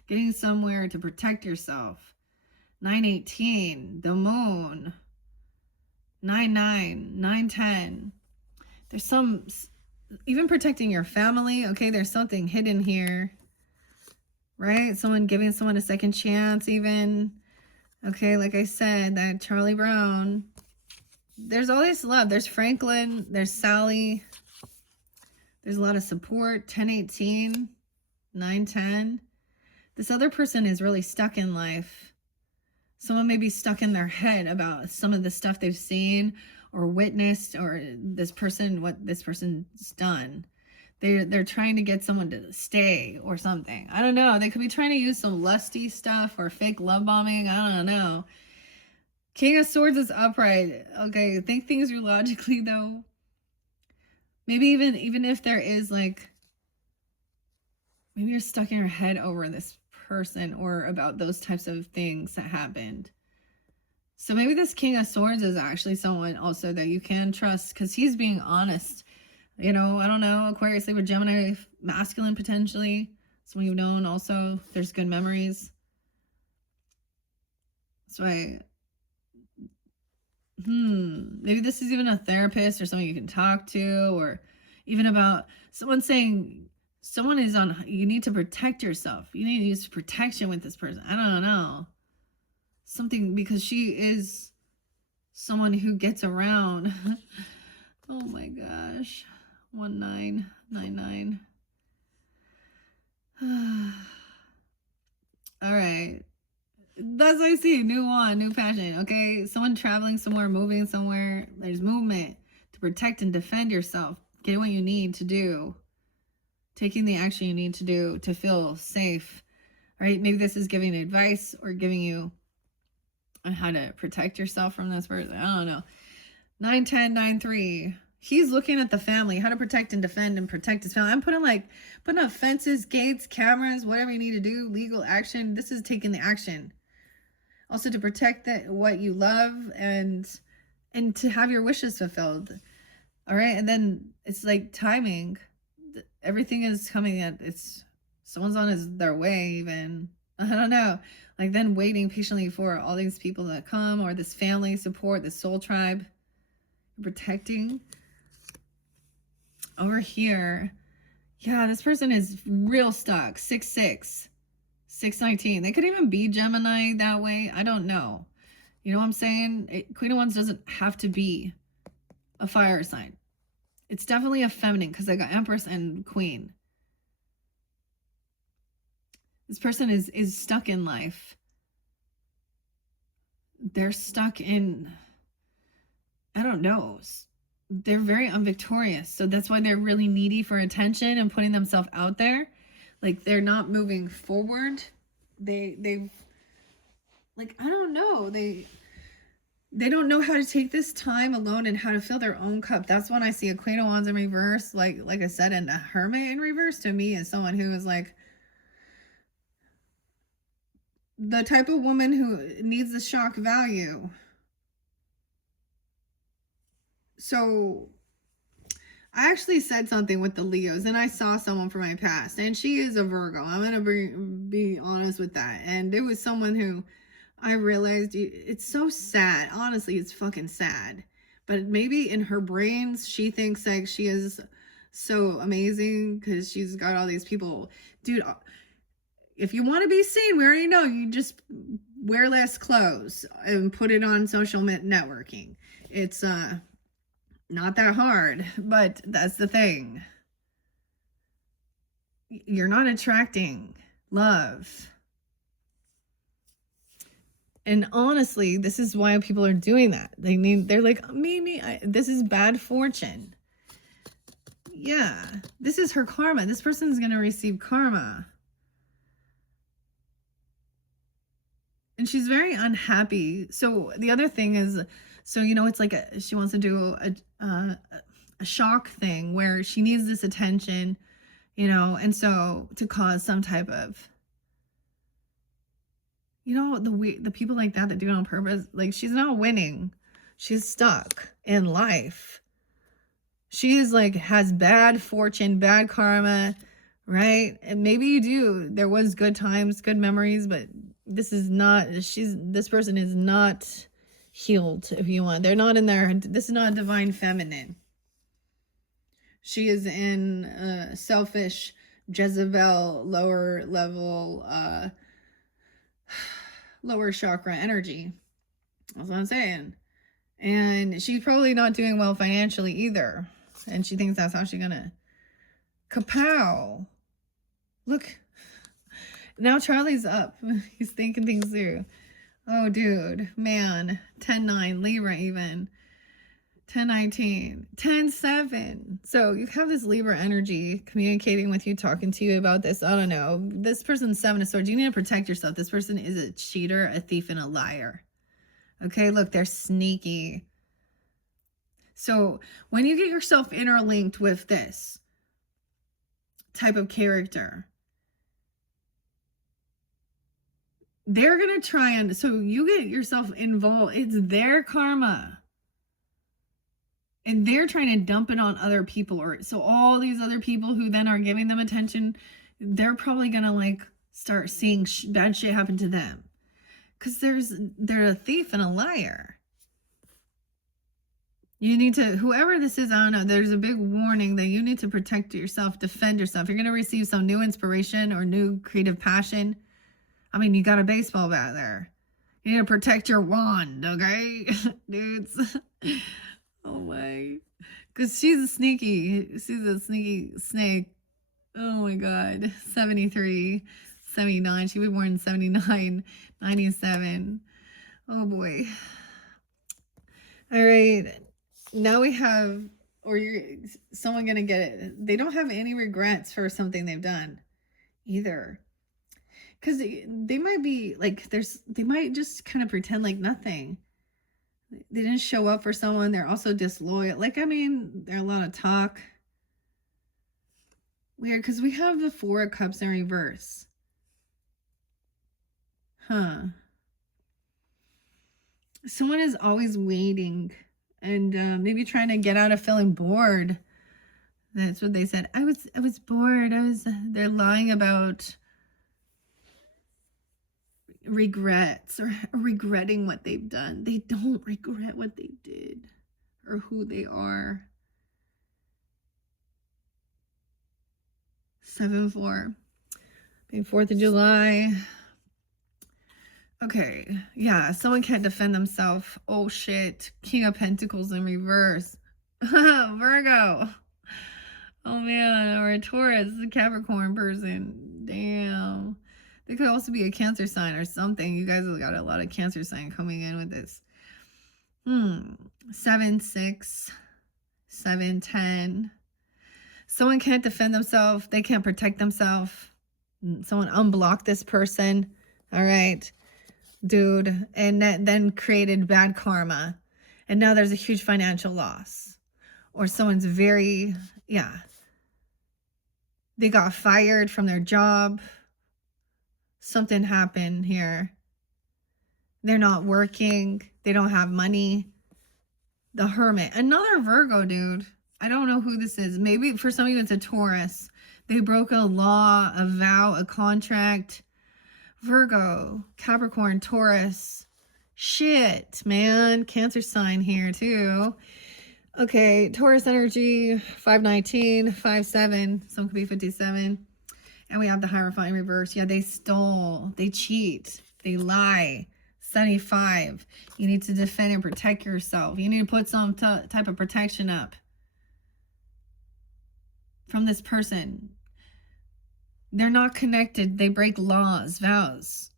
getting somewhere to protect yourself. 9-18, the moon. 9-9, 9-10. There's some, even protecting your family. Okay, there's something hidden here, right? Someone giving someone a second chance even. Okay, like I said, that Charlie Brown. There's all this love. There's Franklin. There's Sally. There's a lot of support. 10-18. 9-10. This other person is really stuck in life. Someone may be stuck in their head about some of the stuff they've seen or witnessed, or this person, what this person's done. They're trying to get someone to stay or something. I don't know. They could be trying to use some lusty stuff or fake love bombing. I don't know. King of Swords is upright. Okay, think things through logically though. Maybe even if there is like, maybe you're stuck in your head over this person or about those types of things that happened. So maybe this King of Swords is actually someone also that you can trust because he's being honest. You know, I don't know, Aquarius, Libra, Gemini, masculine potentially. Someone you've known also. There's good memories. So maybe this is even a therapist or someone you can talk to, or even about someone saying someone is on, you need to protect yourself. You need to use protection with this person. I don't know. Something, because she is someone who gets around. Oh my gosh. 1999. All right. That's what I see. New one, new passion. Okay. Someone traveling somewhere, moving somewhere. There's movement to protect and defend yourself. Get what you need to do. Taking the action you need to do to feel safe. All right. Maybe this is giving advice or giving you on how to protect yourself from this person. I don't know. 9-10, 9-3. He's looking at the family, how to protect and defend and protect his family. I'm putting up fences, gates, cameras, whatever you need to do, legal action. This is taking the action. Also to protect what you love and to have your wishes fulfilled. All right. And then it's like timing. Everything is coming at, someone's on their way even. I don't know. Like then waiting patiently for all these people that come, or this family support, this soul tribe. Protecting. Over here, yeah, this person is real stuck. 6-6, 6-19. They could even be Gemini that way. I don't know. You know what I'm saying? Queen of Wands doesn't have to be a fire sign. It's definitely a feminine because I got Empress and Queen. This person is stuck in life. They're stuck in, I don't know. They're very unvictorious. So that's why they're really needy for attention and putting themselves out there. Like they're not moving forward. They've like, I don't know. They don't know how to take this time alone and how to fill their own cup. That's when I see a Queen of Wands in reverse. Like I said, and a Hermit in reverse to me is someone who is like the type of woman who needs the shock value. So I actually said something with the Leos, and I saw someone from my past, and she is a Virgo. I'm going to be honest with that. And it was someone who I realized it's so sad. Honestly, it's fucking sad. But maybe in her brains, she thinks like she is so amazing because she's got all these people. Dude, if you want to be seen, we already know you just wear less clothes and put it on social networking. It's not that hard, but that's the thing. You're not attracting love. And honestly, this is why people are doing that. They're like, maybe this is bad fortune. Yeah, this is her karma. This person's going to receive karma. And she's very unhappy. So the other thing is, so, you know, it's like she wants to do a shock thing where she needs this attention, you know, and so to cause some type of, you know, the people like that do it on purpose, like she's not winning. She's stuck in life. She is like, has bad fortune, bad karma, right? And maybe you do. There was good times, good memories, but this person is not healed, if you want. They're not in there. This is not divine feminine. She is in selfish Jezebel, lower level, lower chakra energy. That's what I'm saying. And she's probably not doing well financially either. And she thinks that's how she's gonna kapow. Look. Now Charlie's up. He's thinking things through. Oh, dude. Man. 10-9. Libra even. 10-19. 10-7. So you have this Libra energy communicating with you, talking to you about this. I don't know. This person's 7 of Swords. You need to protect yourself. This person is a cheater, a thief, and a liar. Okay, look, they're sneaky. So when you get yourself interlinked with this type of character, they're going to try and, so you get yourself involved. It's their karma. And they're trying to dump it on other people. Or so all these other people who then are giving them attention, they're probably going to like start seeing bad shit happen to them. Because they're a thief and a liar. You need to, whoever this is, I don't know, there's a big warning that you need to protect yourself, defend yourself. You're going to receive some new inspiration or new creative passion. I mean, you got a baseball bat there. You need to protect your wand, okay? Dudes. Oh my. Because she's a sneaky snake. Oh my God. 73, 79. She was born in 79, 97. Oh boy. All right. Now we have, or someone going to get it. They don't have any regrets for something they've done either. Because they might be like, they might just kind of pretend like nothing. They didn't show up for someone. They're also disloyal. Like, I mean, there's a lot of talk. Weird, because we have the 4 of Cups in reverse. Huh. Someone is always waiting and maybe trying to get out of feeling bored. That's what they said. I was bored. They're lying about regrets or regretting what they've done. They don't regret what they did or who they are. 7-4. Maybe 4th of July. Okay, yeah, someone can't defend themselves. Oh shit, King of Pentacles in reverse. Virgo. Oh man, or a Taurus, a Capricorn person. Damn. They could also be a Cancer sign or something. You guys have got a lot of Cancer sign coming in with this. 7-6, 7-10. Someone can't defend themselves. They can't protect themselves. Someone unblock this person. All right, dude. And then created bad karma. And now there's a huge financial loss. Or someone's very, yeah. They got fired from their job. Something happened here. They're not working. They don't have money. The Hermit. Another Virgo, dude. I don't know who this is. Maybe for some of you it's a Taurus. They broke a law, a vow, a contract. Virgo, Capricorn, Taurus. Shit, man. Cancer sign here too. Okay, Taurus energy, 519, 57. Some could be 57. And we have the Hierophant in reverse. Yeah, they stole. They cheat. They lie. 75. You need to defend and protect yourself. You need to put some type of protection up from this person. They're not connected. They break laws, vows.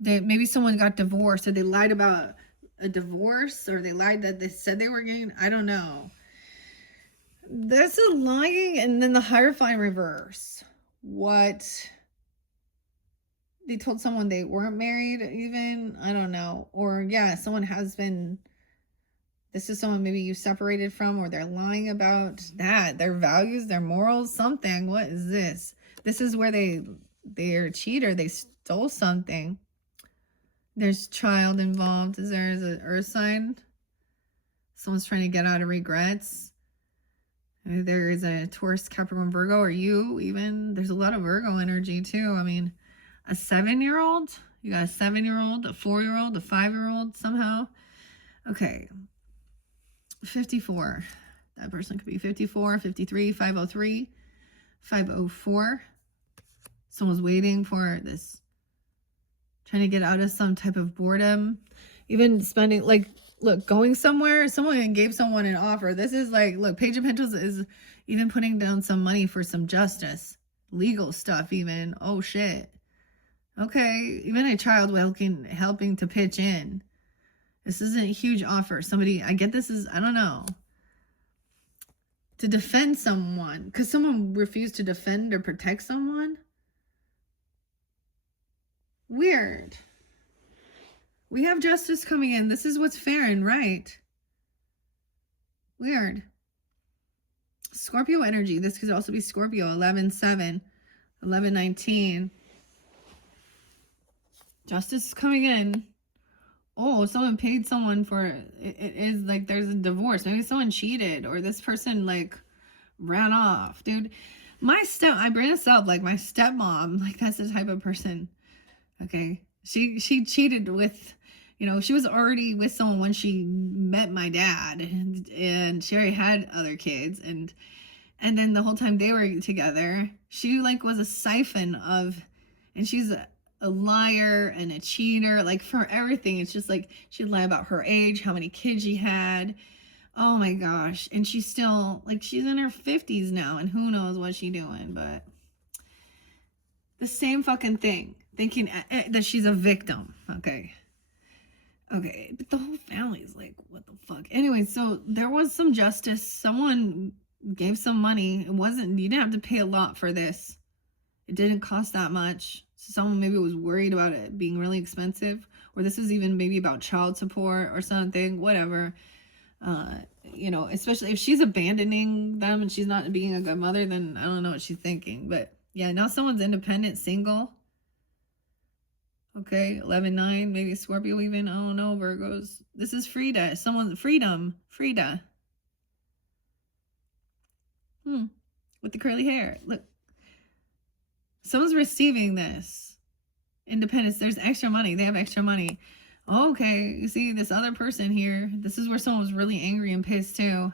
Maybe someone got divorced, or they lied about a divorce, or they lied that they said they were getting, I don't know. That's a lying, and then the Hierophant reverse. What? They told someone they weren't married even? I don't know. Or yeah, someone has been, this is someone maybe you separated from, or they're lying about that, their values, their morals, something. What is this? This is where they're a cheater. They stole something. There's child involved. There's an earth sign. Someone's trying to get out of regrets. There is a Taurus, Capricorn, Virgo, or you even. There's a lot of Virgo energy too. I mean, a 7-year-old. You got a 7-year-old, a 4-year-old, a 5-year-old somehow. Okay. 54. That person could be 54, 53, 503, 504. Someone's waiting for this. Trying to get out of some type of boredom. Even spending, like, look, going somewhere. Someone gave someone an offer. This is like, look, Page of Pentacles is even putting down some money for some justice. Legal stuff even. Oh, shit. Okay. Even a child helping to pitch in. This isn't a huge offer. Somebody, I get this is, I don't know. To defend someone. Because someone refused to defend or protect someone. Weird. We have justice coming in. This is what's fair and right. Weird. Scorpio energy. This could also be Scorpio. 11-7. 11-19. Justice is coming in. Oh, someone paid someone for it. It is like there's a divorce. Maybe someone cheated, or this person like ran off. Dude, I bring this up, like my stepmom, like that's the type of person. Okay. She cheated with, you know, she was already with someone when she met my dad, and she already had other kids, and then the whole time they were together, she like was a siphon of, and she's a liar and a cheater, like for everything. It's just like she'd lie about her age, how many kids she had. Oh my gosh. And she's still like, she's in her 50s now, and who knows what she's doing, but the same fucking thing, thinking that she's a victim. Okay, but the whole family's like, what the fuck? Anyway, so there was some justice. Someone gave some money. You didn't have to pay a lot for this. It didn't cost that much. So someone maybe was worried about it being really expensive, or this was even maybe about child support or something, whatever. You know, especially if she's abandoning them and she's not being a good mother, then I don't know what she's thinking. But yeah, now someone's independent, single. Okay, 11-9, maybe Scorpio even. I don't know, Virgos. This is Frida. Someone's freedom. Frida. With the curly hair. Look. Someone's receiving this. Independence. There's extra money. They have extra money. Okay, you see this other person here. This is where someone was really angry and pissed too.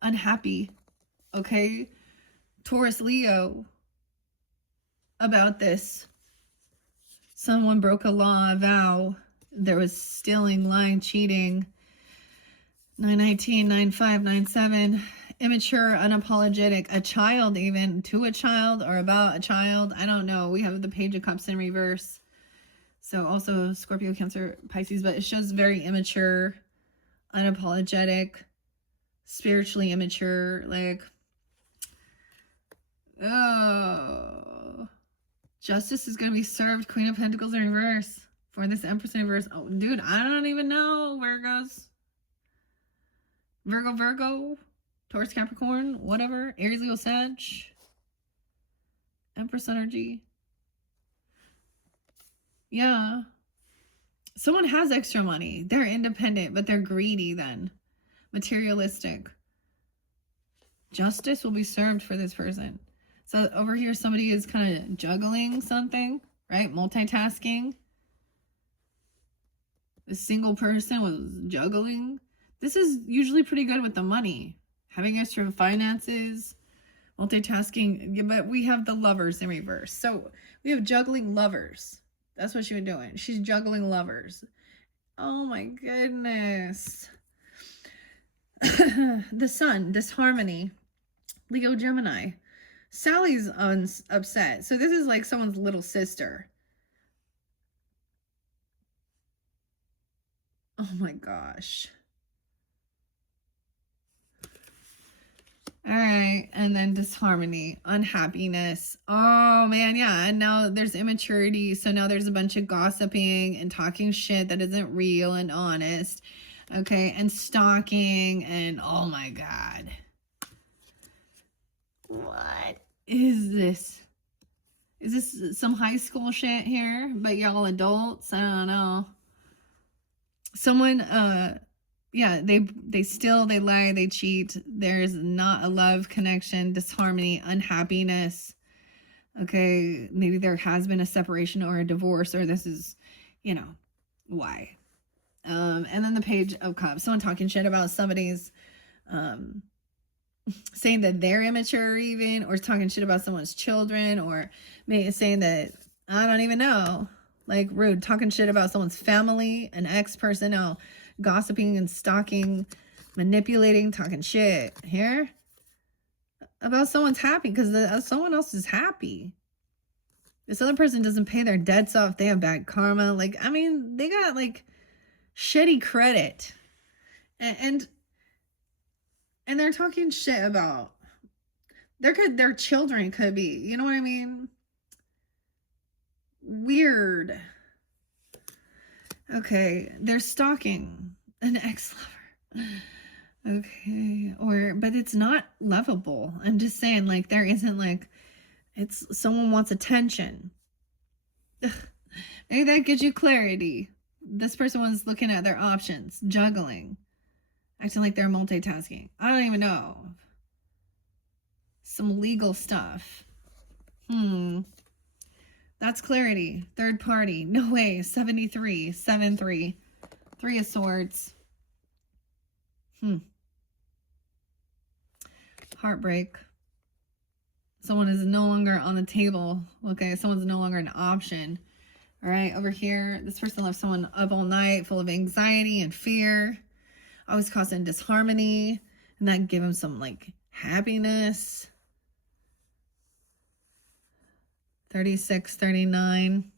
Unhappy. Okay. Taurus, Leo. About this. Someone broke a law, a vow. There was stealing, lying, cheating. 9-19, 9-5, 9-7. Immature, unapologetic. A child even. To a child or about a child. I don't know. We have the Page of Cups in reverse. So also Scorpio, Cancer, Pisces. But it shows very immature, unapologetic, spiritually immature. Like, oh. Justice is going to be served. Queen of Pentacles in reverse. For this Empress in reverse. Oh, dude, I don't even know. Virgos. Virgo. Taurus, Capricorn. Whatever. Aries, Leo, Sag. Empress energy. Yeah. Someone has extra money. They're independent, but they're greedy then. Materialistic. Justice will be served for this person. So over here, somebody is kind of juggling something, right? Multitasking. The single person was juggling. This is usually pretty good with the money. Having extra finances, multitasking. Yeah, but we have the lovers in reverse. So we have juggling lovers. That's what she was doing. She's juggling lovers. Oh my goodness. The sun, disharmony. Leo, Gemini. Sally's upset. So this is like someone's little sister. Oh my gosh. All right. And then disharmony, unhappiness. Oh man. Yeah. And now there's immaturity. So now there's a bunch of gossiping and talking shit that isn't real and honest. Okay. And stalking. And oh my God. What is this? Is this some high school shit here? But y'all adults? I don't know. Someone, yeah, they steal, they lie, they cheat. There's not a love connection, disharmony, unhappiness. Okay, maybe there has been a separation or a divorce, or this is, you know, why. And then the Page of Cups. Someone talking shit about somebody's, saying that they're immature even, or talking shit about someone's children, or maybe saying that, I don't even know, like rude, talking shit about someone's family, an ex-person, now gossiping and stalking, manipulating, talking shit here about someone's happy because someone else is happy. This other person doesn't pay their debts off. They have bad karma. Like, I mean, they got like shitty credit. And they're talking shit about their children could be, you know what I mean? Weird. Okay, they're stalking an ex-lover. Okay, but it's not lovable. I'm just saying, like, there isn't like, it's someone wants attention. Maybe that gives you clarity. This person was looking at their options, juggling, acting like they're multitasking. I don't even know. Some legal stuff. That's clarity. Third party. No way. 73. 7-3. 3 of Swords. Heartbreak. Someone is no longer on the table. Okay, someone's no longer an option. All right, over here, this person left someone up all night, full of anxiety and fear, always causing disharmony, and that gave him some like happiness. 36, 39,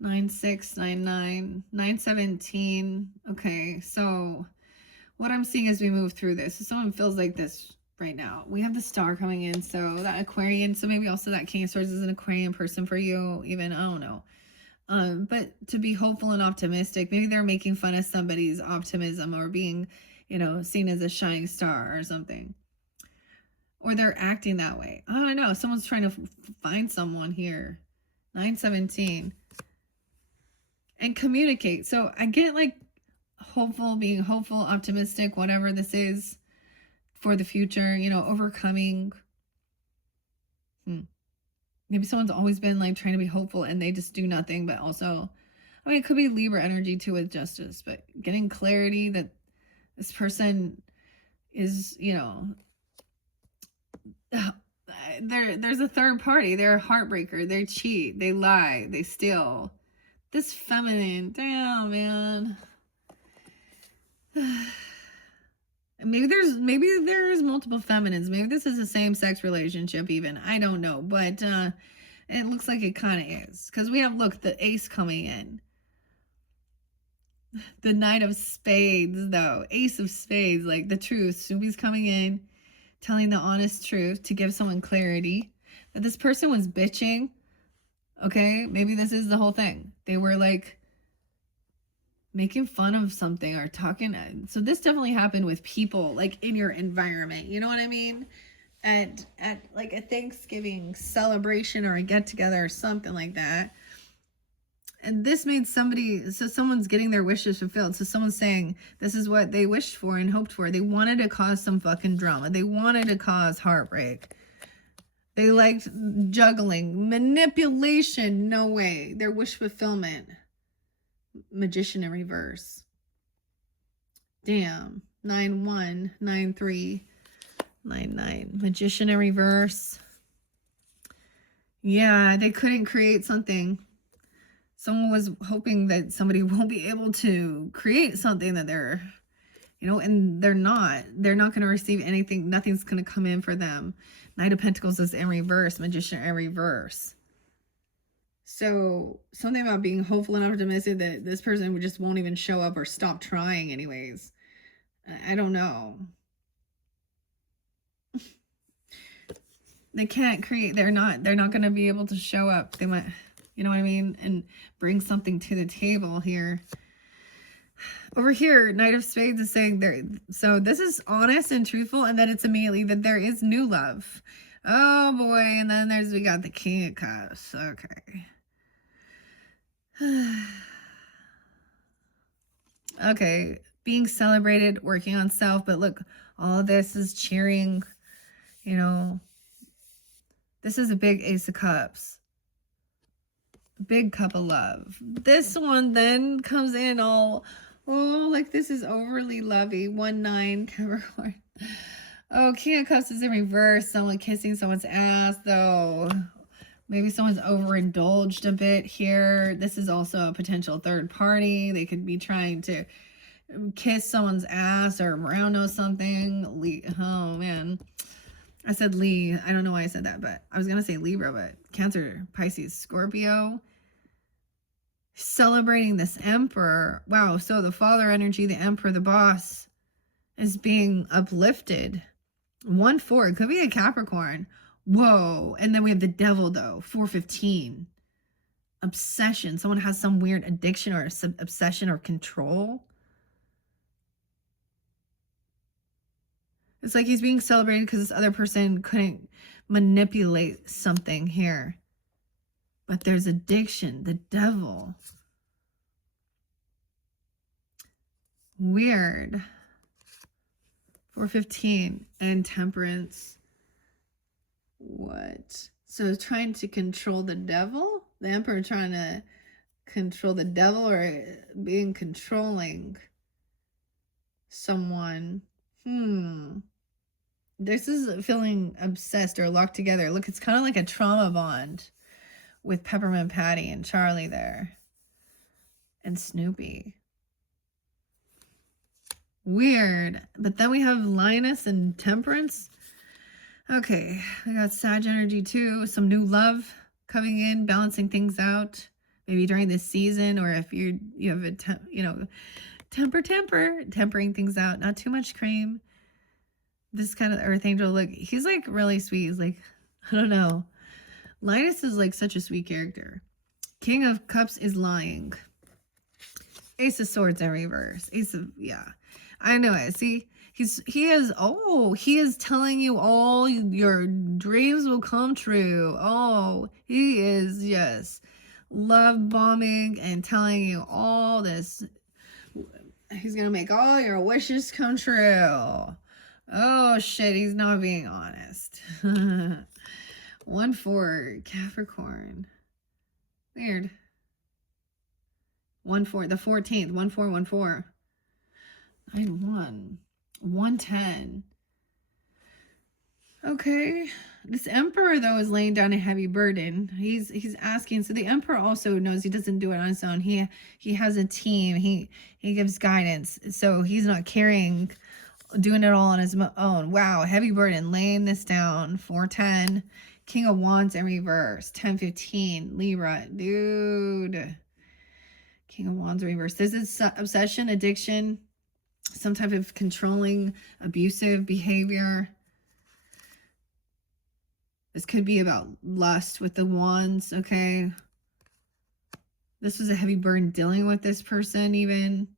96, 99, 917. Okay, so what I'm seeing as we move through this, so someone feels like this right now. We have the star coming in, so that Aquarian, so maybe also that King of Swords is an Aquarian person for you, even, I don't know. But to be hopeful and optimistic, maybe they're making fun of somebody's optimism or being, you know, seen as a shining star or something. Or they're acting that way. I don't know. Someone's trying to find someone here. 917. And communicate. So I get like hopeful, being hopeful, optimistic, whatever this is for the future, you know, overcoming. Maybe someone's always been like trying to be hopeful and they just do nothing, but also, I mean, it could be Libra energy too with justice, but getting clarity that this person is, you know, there's a third party. They're a heartbreaker. They cheat. They lie. They steal. This feminine. Damn, man. Maybe there's multiple feminines. Maybe this is a same-sex relationship even. I don't know. But it looks like it kind of is. Because we have, look, the ace coming in. The Knight of Spades, though. Ace of Spades, like the truth. Subi's coming in, telling the honest truth to give someone clarity. That this person was bitching. Okay? Maybe this is the whole thing. They were like making fun of something or talking. So this definitely happened with people like in your environment. You know what I mean? At like a Thanksgiving celebration or a get together or something like that. And this made somebody, so someone's getting their wishes fulfilled. So someone's saying this is what they wished for and hoped for. They wanted to cause some fucking drama. They wanted to cause heartbreak. They liked juggling, manipulation. No way. Their wish fulfillment. Magician in reverse. Damn. 9-1, 9-3, 9-9. Magician in reverse. Yeah, they couldn't create something. Someone was hoping that somebody won't be able to create something that they're, and they're not going to receive anything. Nothing's going to come in for them. Knight of Pentacles is in reverse. Magician in reverse. So something about being hopeful and optimistic that this person just won't even show up or stop trying anyways. I don't know. They can't create. They're not going to be able to show up. They might, you know what I mean? And bring something to the table here. Over here, Knight of Spades is saying there. So this is honest and truthful, and then it's immediately that there is new love. Oh boy, and then we got the King of Cups. Okay. Okay, being celebrated, working on self, but look, all this is cheering, this is a big Ace of Cups. Big cup of love. This one then comes in all, like this is overly lovey. 1-9, Capricorn. Oh, King of Cups is in reverse. Someone kissing someone's ass, though. Maybe someone's overindulged a bit here. This is also a potential third party. They could be trying to kiss someone's ass or brown nose something. Oh, man. I said Lee. I don't know why I said that, but I was going to say Libra, but Cancer, Pisces, Scorpio. Celebrating this Emperor. Wow, so the father energy, the Emperor, the boss, is being uplifted. 1-4. It could be a Capricorn. Whoa. And then we have the Devil, though. 4-15. Obsession. Someone has some weird addiction or obsession or control. It's like he's being celebrated because this other person couldn't manipulate something here. But there's addiction. The Devil. Weird. 4-15. And Temperance. What? So trying to control the devil? The Emperor trying to control the devil or being controlling someone? This is feeling obsessed or locked together. Look, it's kind of like a trauma bond with Peppermint Patty and Charlie there. And Snoopy. Weird. But then we have Linus and Temperance. Okay, we got Sag energy too. Some new love coming in, balancing things out. Maybe during this season, or if you have a tempering things out. Not too much cream. This kind of Earth Angel, look, he's like really sweet. He's like, I don't know. Linus is like such a sweet character. King of Cups is lying. Ace of Swords in reverse. Yeah. I know it. See? He is telling you all your dreams will come true. Oh, he is just love bombing and telling you all this. He's going to make all your wishes come true. Oh, shit. He's not being honest. 1-4, Capricorn. Weird. 1-4, the 14th. 1-4, 1-4. 9-1. 110. Okay. This Emperor, though, is laying down a heavy burden. He's asking. So the Emperor also knows he doesn't do it on his own. He has a team. He gives guidance. So he's not doing it all on his own. Wow. Heavy burden. Laying this down. 410. King of Wands in reverse. 10-15. Libra. Dude. King of Wands in reverse. This is obsession, addiction, some type of controlling, abusive behavior. This could be about lust with the wands, okay? This was a heavy burden dealing with this person even.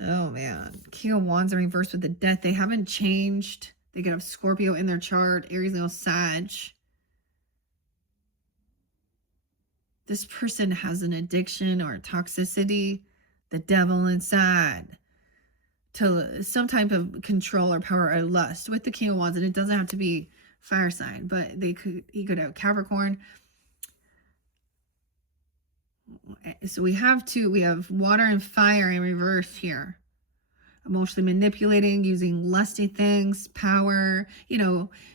Oh, man. King of Wands in reverse with the Death. They haven't changed. They could have Scorpio in their chart. Aries, Leo, Sag. this person has an addiction or toxicity, the devil inside, to some type of control or power or lust with the King of Wands. And it doesn't have to be fire sign, but he could have Capricorn. So we have water and fire in reverse here. Emotionally manipulating, using lusty things, power,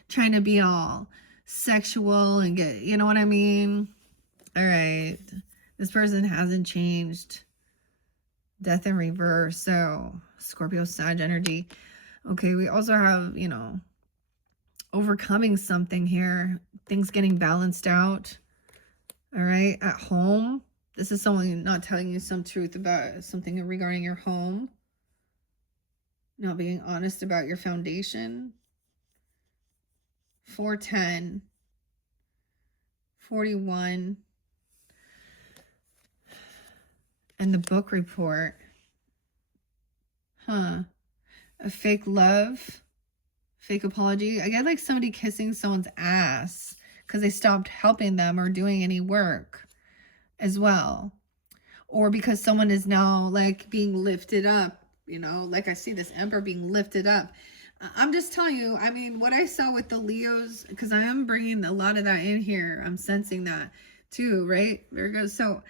trying to be all sexual and get, you know what I mean? All right. This person hasn't changed. Death in reverse. So Scorpio, Sag energy. Okay. We also have, overcoming something here. Things getting balanced out. All right. At home. This is someone not telling you some truth about something regarding your home. Not being honest about your foundation. 410. 41. And the book report. A fake love. Fake apology. I get like somebody kissing someone's ass because they stopped helping them or doing any work as well. Or because someone is now like being lifted up, like I see this Emperor being lifted up. I'm just telling you, I mean, what I saw with the Leos, because I am bringing a lot of that in here. I'm sensing that too, right? Virgo. So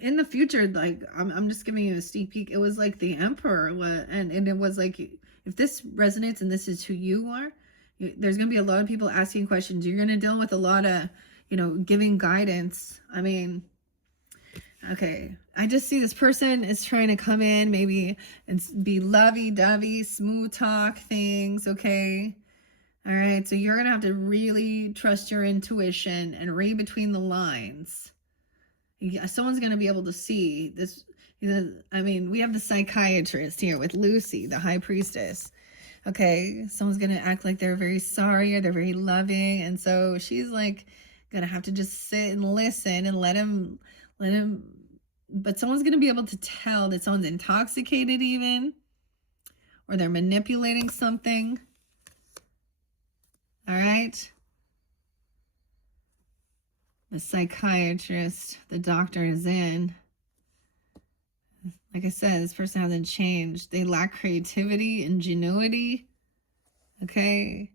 in the future, like I'm just giving you a sneak peek. It was like the Emperor, and it was like, if this resonates and this is who you are, there's going to be a lot of people asking questions. You're going to deal with a lot of, giving guidance. I mean, okay. I just see this person is trying to come in, maybe, and be lovey-dovey, smooth talk things. Okay. All right. So you're going to have to really trust your intuition and read between the lines. Someone's going to be able to see this. I mean, we have the psychiatrist here with Lucy, the high priestess. Okay. Someone's going to act like they're very sorry or they're very loving. And so she's like going to have to just sit and listen and let him, but someone's going to be able to tell that someone's intoxicated even, or they're manipulating something. All right. The psychiatrist, the doctor is in. Like I said, this person hasn't changed. They lack creativity, ingenuity. Okay.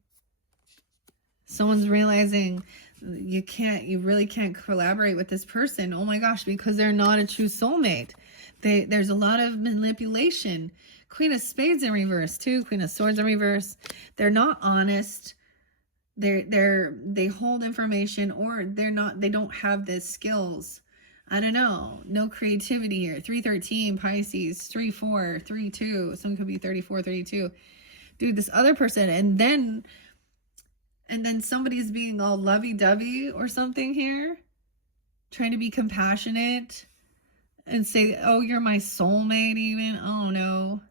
Someone's realizing you really can't collaborate with this person. Oh my gosh, because they're not a true soulmate. There's a lot of manipulation. Queen of Spades in reverse too. Queen of Swords in reverse. They're not honest. They hold information, or they don't have the skills. I don't know. No creativity here. 313 Pisces, 34, 32. Some could be 34, 32. Dude, this other person, and then somebody's being all lovey-dovey or something here, trying to be compassionate and say, oh, you're my soulmate even. Oh no.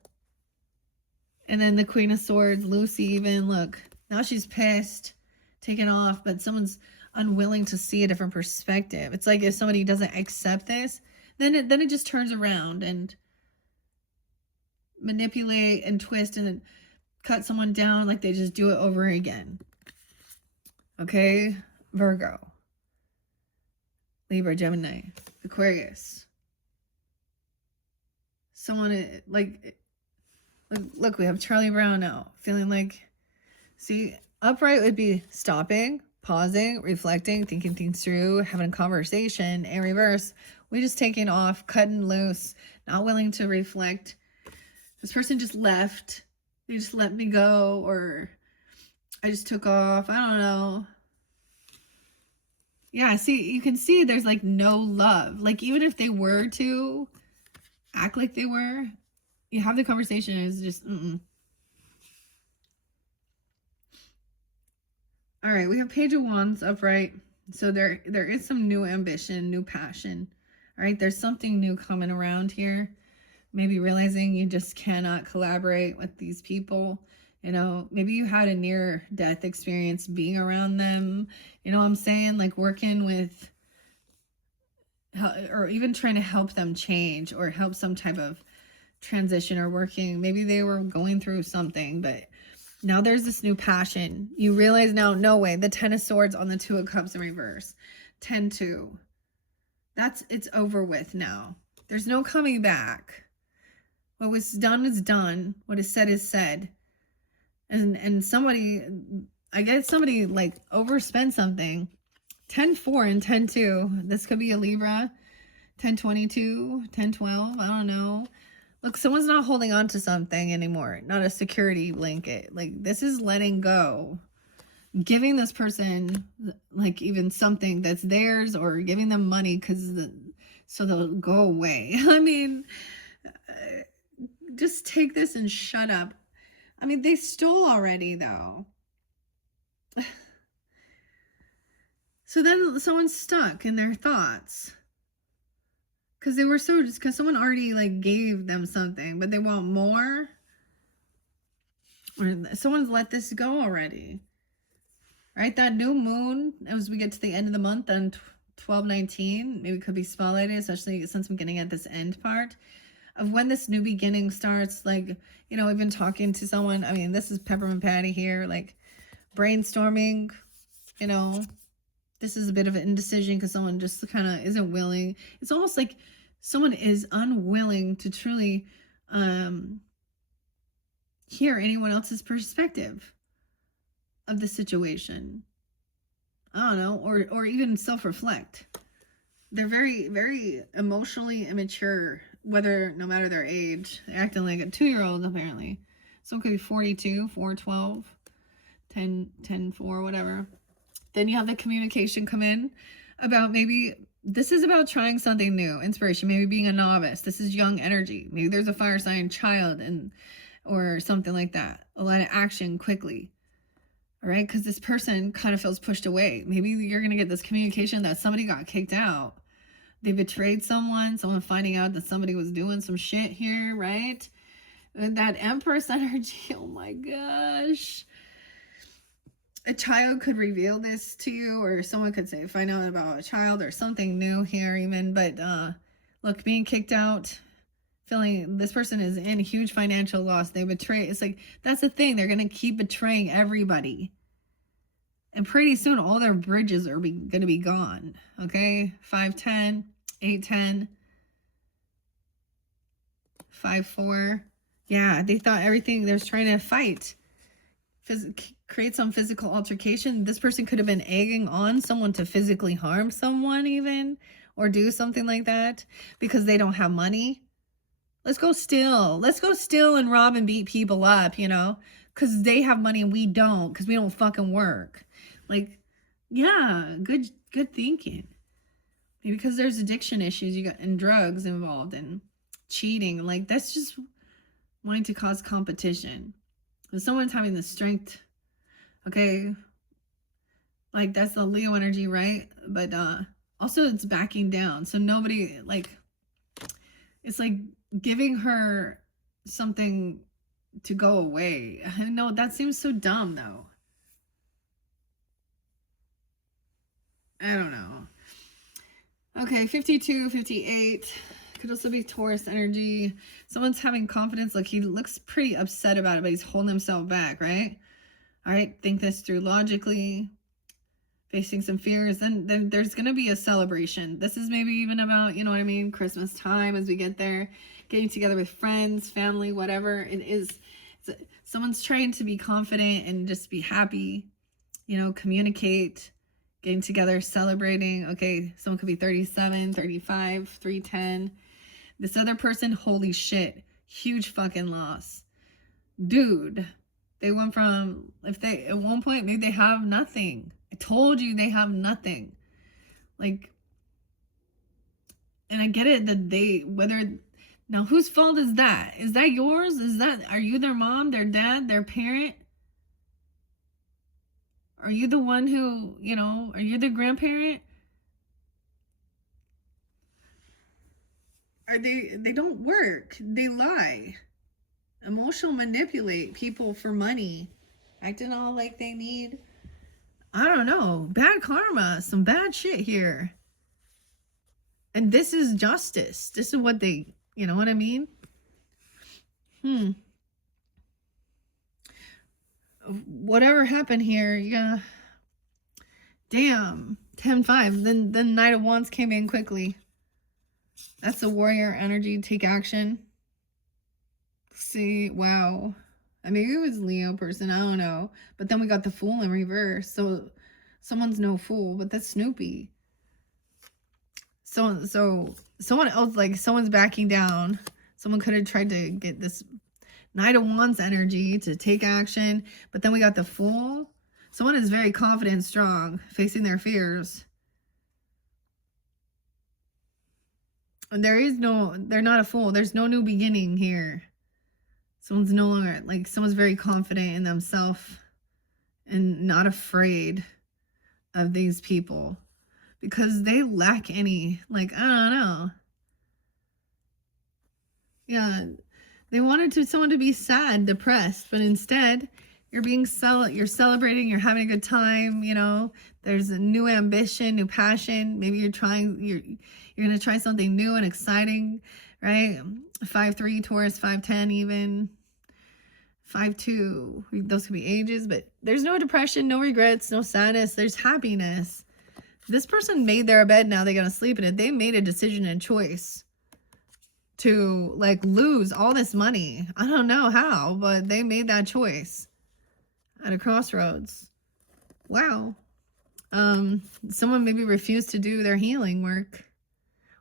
And then the Queen of Swords, Lucy, even, look, now she's pissed, taken off, but someone's unwilling to see a different perspective. It's like if somebody doesn't accept this, then it just turns around and manipulate and twist and cut someone down, like they just do it over again. Okay, Virgo, Libra, Gemini, Aquarius. Someone like, look, we have Charlie Brown now, feeling like, see, upright would be stopping, pausing, reflecting, thinking things through, having a conversation. In reverse, we just taking off, cutting loose, not willing to reflect. This person just left. They just let me go, or I just took off. I don't know. Yeah, see, you can see there's like no love. Like even if they were to act like they were, you have the conversation, it's just, All right, we have Page of Wands upright. So there is some new ambition, new passion. All right, there's something new coming around here. Maybe realizing you just cannot collaborate with these people. Maybe you had a near-death experience being around them. You know what I'm saying? Like working with, or even trying to help them change or help some type of transition, or working. Maybe they were going through something, but now there's this new passion. You realize now, no way, the Ten of Swords on the Two of Cups in reverse. 10-2. It's over with now. There's no coming back. What was done is done. What is said. And somebody, I guess somebody like overspent something. 10-4 and 10-2. This could be a Libra. 10-22, 10-12. I don't know. Look, someone's not holding on to something anymore. Not a security blanket. Like, this is letting go. Giving this person, like, even something that's theirs, or giving them money so they'll go away. I mean, just take this and shut up. I mean, they stole already, though. So then someone's stuck in their thoughts. Because someone already, like, gave them something, but they want more. Or someone's let this go already. Right? That new moon, as we get to the end of the month on 12/19, maybe could be spotlighted, especially since I'm getting at this end part of when this new beginning starts. Like, you know, we've been talking to someone. I mean, this is Peppermint Patty here, like brainstorming, you know. This is a bit of an indecision because someone just kind of isn't willing. It's almost like someone is unwilling to truly hear anyone else's perspective of the situation. I don't know, or even self-reflect. They're very, very emotionally immature, no matter their age. They're acting like a 2-year-old, apparently. Someone could be 42, 412, 10, 4, whatever. Then you have the communication come in about maybe this is about trying something new, inspiration, maybe being a novice. This is young energy. Maybe there's a fire sign child or something like that. A lot of action quickly. All right, because this person kind of feels pushed away. Maybe you're going to get this communication that somebody got kicked out. They betrayed someone finding out that somebody was doing some shit here, right? And that Empress energy, oh my gosh. A child could reveal this to you, or someone could say, find out about a child or something new here even. But look, being kicked out, feeling this person is in huge financial loss. They betray. It's like, that's the thing. They're going to keep betraying everybody. And pretty soon, all their bridges are going to be gone. Okay? 5-10, 8-10, 5-4. Yeah, they thought everything, they was trying to fight. Create some physical altercation. This person could have been egging on someone to physically harm someone even, or do something like that because they don't have money. Let's go steal and rob and beat people up, you know, because they have money and we don't, because we don't fucking work. Like, yeah, good thinking. Maybe because there's addiction issues and drugs involved and cheating. Like, that's just wanting to cause competition. If someone's having the strength, okay, like that's the Leo energy, right? But also it's backing down. So nobody, like, it's like giving her something to go away. I know that seems so dumb though. I don't know. Okay, 52, 58. Could also be Taurus energy. Someone's having confidence. Like, he looks pretty upset about it, but he's holding himself back, right? All right, think this through logically. Facing some fears. Then there's going to be a celebration. This is maybe even about, you know what I mean, Christmas time as we get there. Getting together with friends, family, whatever it is. Someone's trying to be confident and just be happy, you know, communicate. Getting together, celebrating. Okay, someone could be 37, 35, 310. This other person, holy shit, huge fucking loss. Dude, they went from, at one point, maybe they have nothing. I told you they have nothing. Like, and I get it that now whose fault is that? Is that yours? Are you their mom, their dad, their parent? Are you the one who, you know, are you the grandparent? They don't work. They lie. Emotional manipulate people for money. Acting all like they need, I don't know, bad karma, some bad shit here. And this is justice. This is what they, you know what I mean? Whatever happened here, yeah. Damn. 10-5. Then the Knight of Wands came in quickly. That's the warrior energy. Take action. See, wow. I mean, it was Leo person. I don't know. But then we got the Fool in reverse. So someone's no fool, but that's Snoopy. So someone else, like someone's backing down. Someone could have tried to get this Knight of Wands energy to take action. But then we got the Fool. Someone is very confident and strong, facing their fears. And they're not a fool. There's no new beginning here. Someone's no longer, like, someone's very confident in themselves and not afraid of these people because they lack any, like, I don't know. Yeah, they wanted someone to be sad, depressed, but instead you're celebrating, you're having a good time, you know. There's a new ambition, new passion. Maybe you're going to try something new and exciting, right? 5-3 Taurus, 5-10 even. 5-2, those could be ages, but there's no depression, no regrets, no sadness. There's happiness. This person made their bed, now they gotta sleep in it. They made a decision and choice to, like, lose all this money. I don't know how, but they made that choice at a crossroads. Wow. Someone maybe refused to do their healing work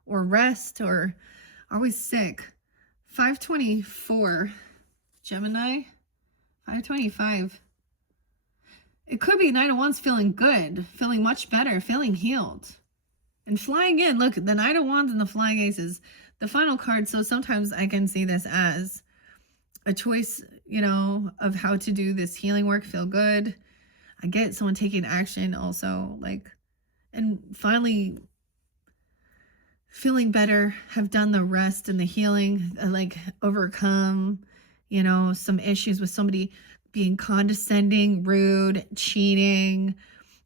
or rest or always sick. 524 Gemini. 525. It could be Knight of Wands feeling good, feeling much better, feeling healed. And flying in, look, the Knight of Wands and the Flying Ace is the final card. So sometimes I can see this as a choice, you know, of how to do this healing work, feel good. I get someone taking action also, like, and finally feeling better, have done the rest and the healing, like overcome, you know, some issues with somebody being condescending, rude, cheating,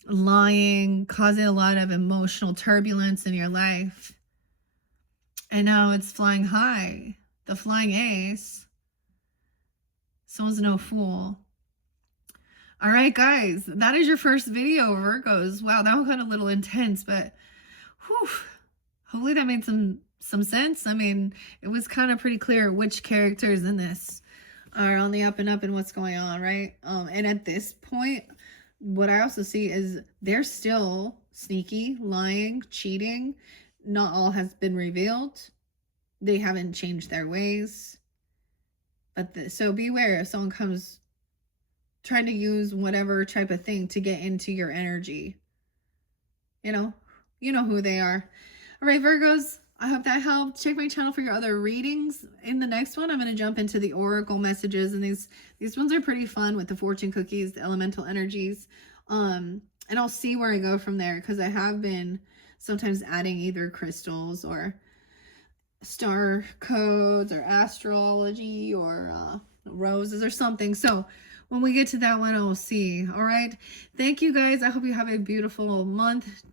lying, causing a lot of emotional turbulence in your life. And now it's flying high. The Flying Ace. Someone's no fool. All right, guys, that is your first video, Virgos. Wow, that one got a little intense, but whew, hopefully that made some sense. I mean, it was kind of pretty clear which characters in this are on the up and up and what's going on, right? And at this point, what I also see is they're still sneaky, lying, cheating. Not all has been revealed. They haven't changed their ways. But so beware if someone comes trying to use whatever type of thing to get into your energy. You know who they are. All right, Virgos, I hope that helped. Check my channel for your other readings. In the next one, I'm going to jump into the oracle messages, and these ones are pretty fun with the fortune cookies, the elemental energies. And I'll see where I go from there, because I have been sometimes adding either crystals or star codes or astrology or roses or something. So when we get to that one, I'll see. All right. Thank you, guys. I hope you have a beautiful month.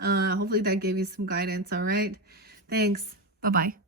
Hopefully that gave you some guidance. All right. Thanks. Bye-bye.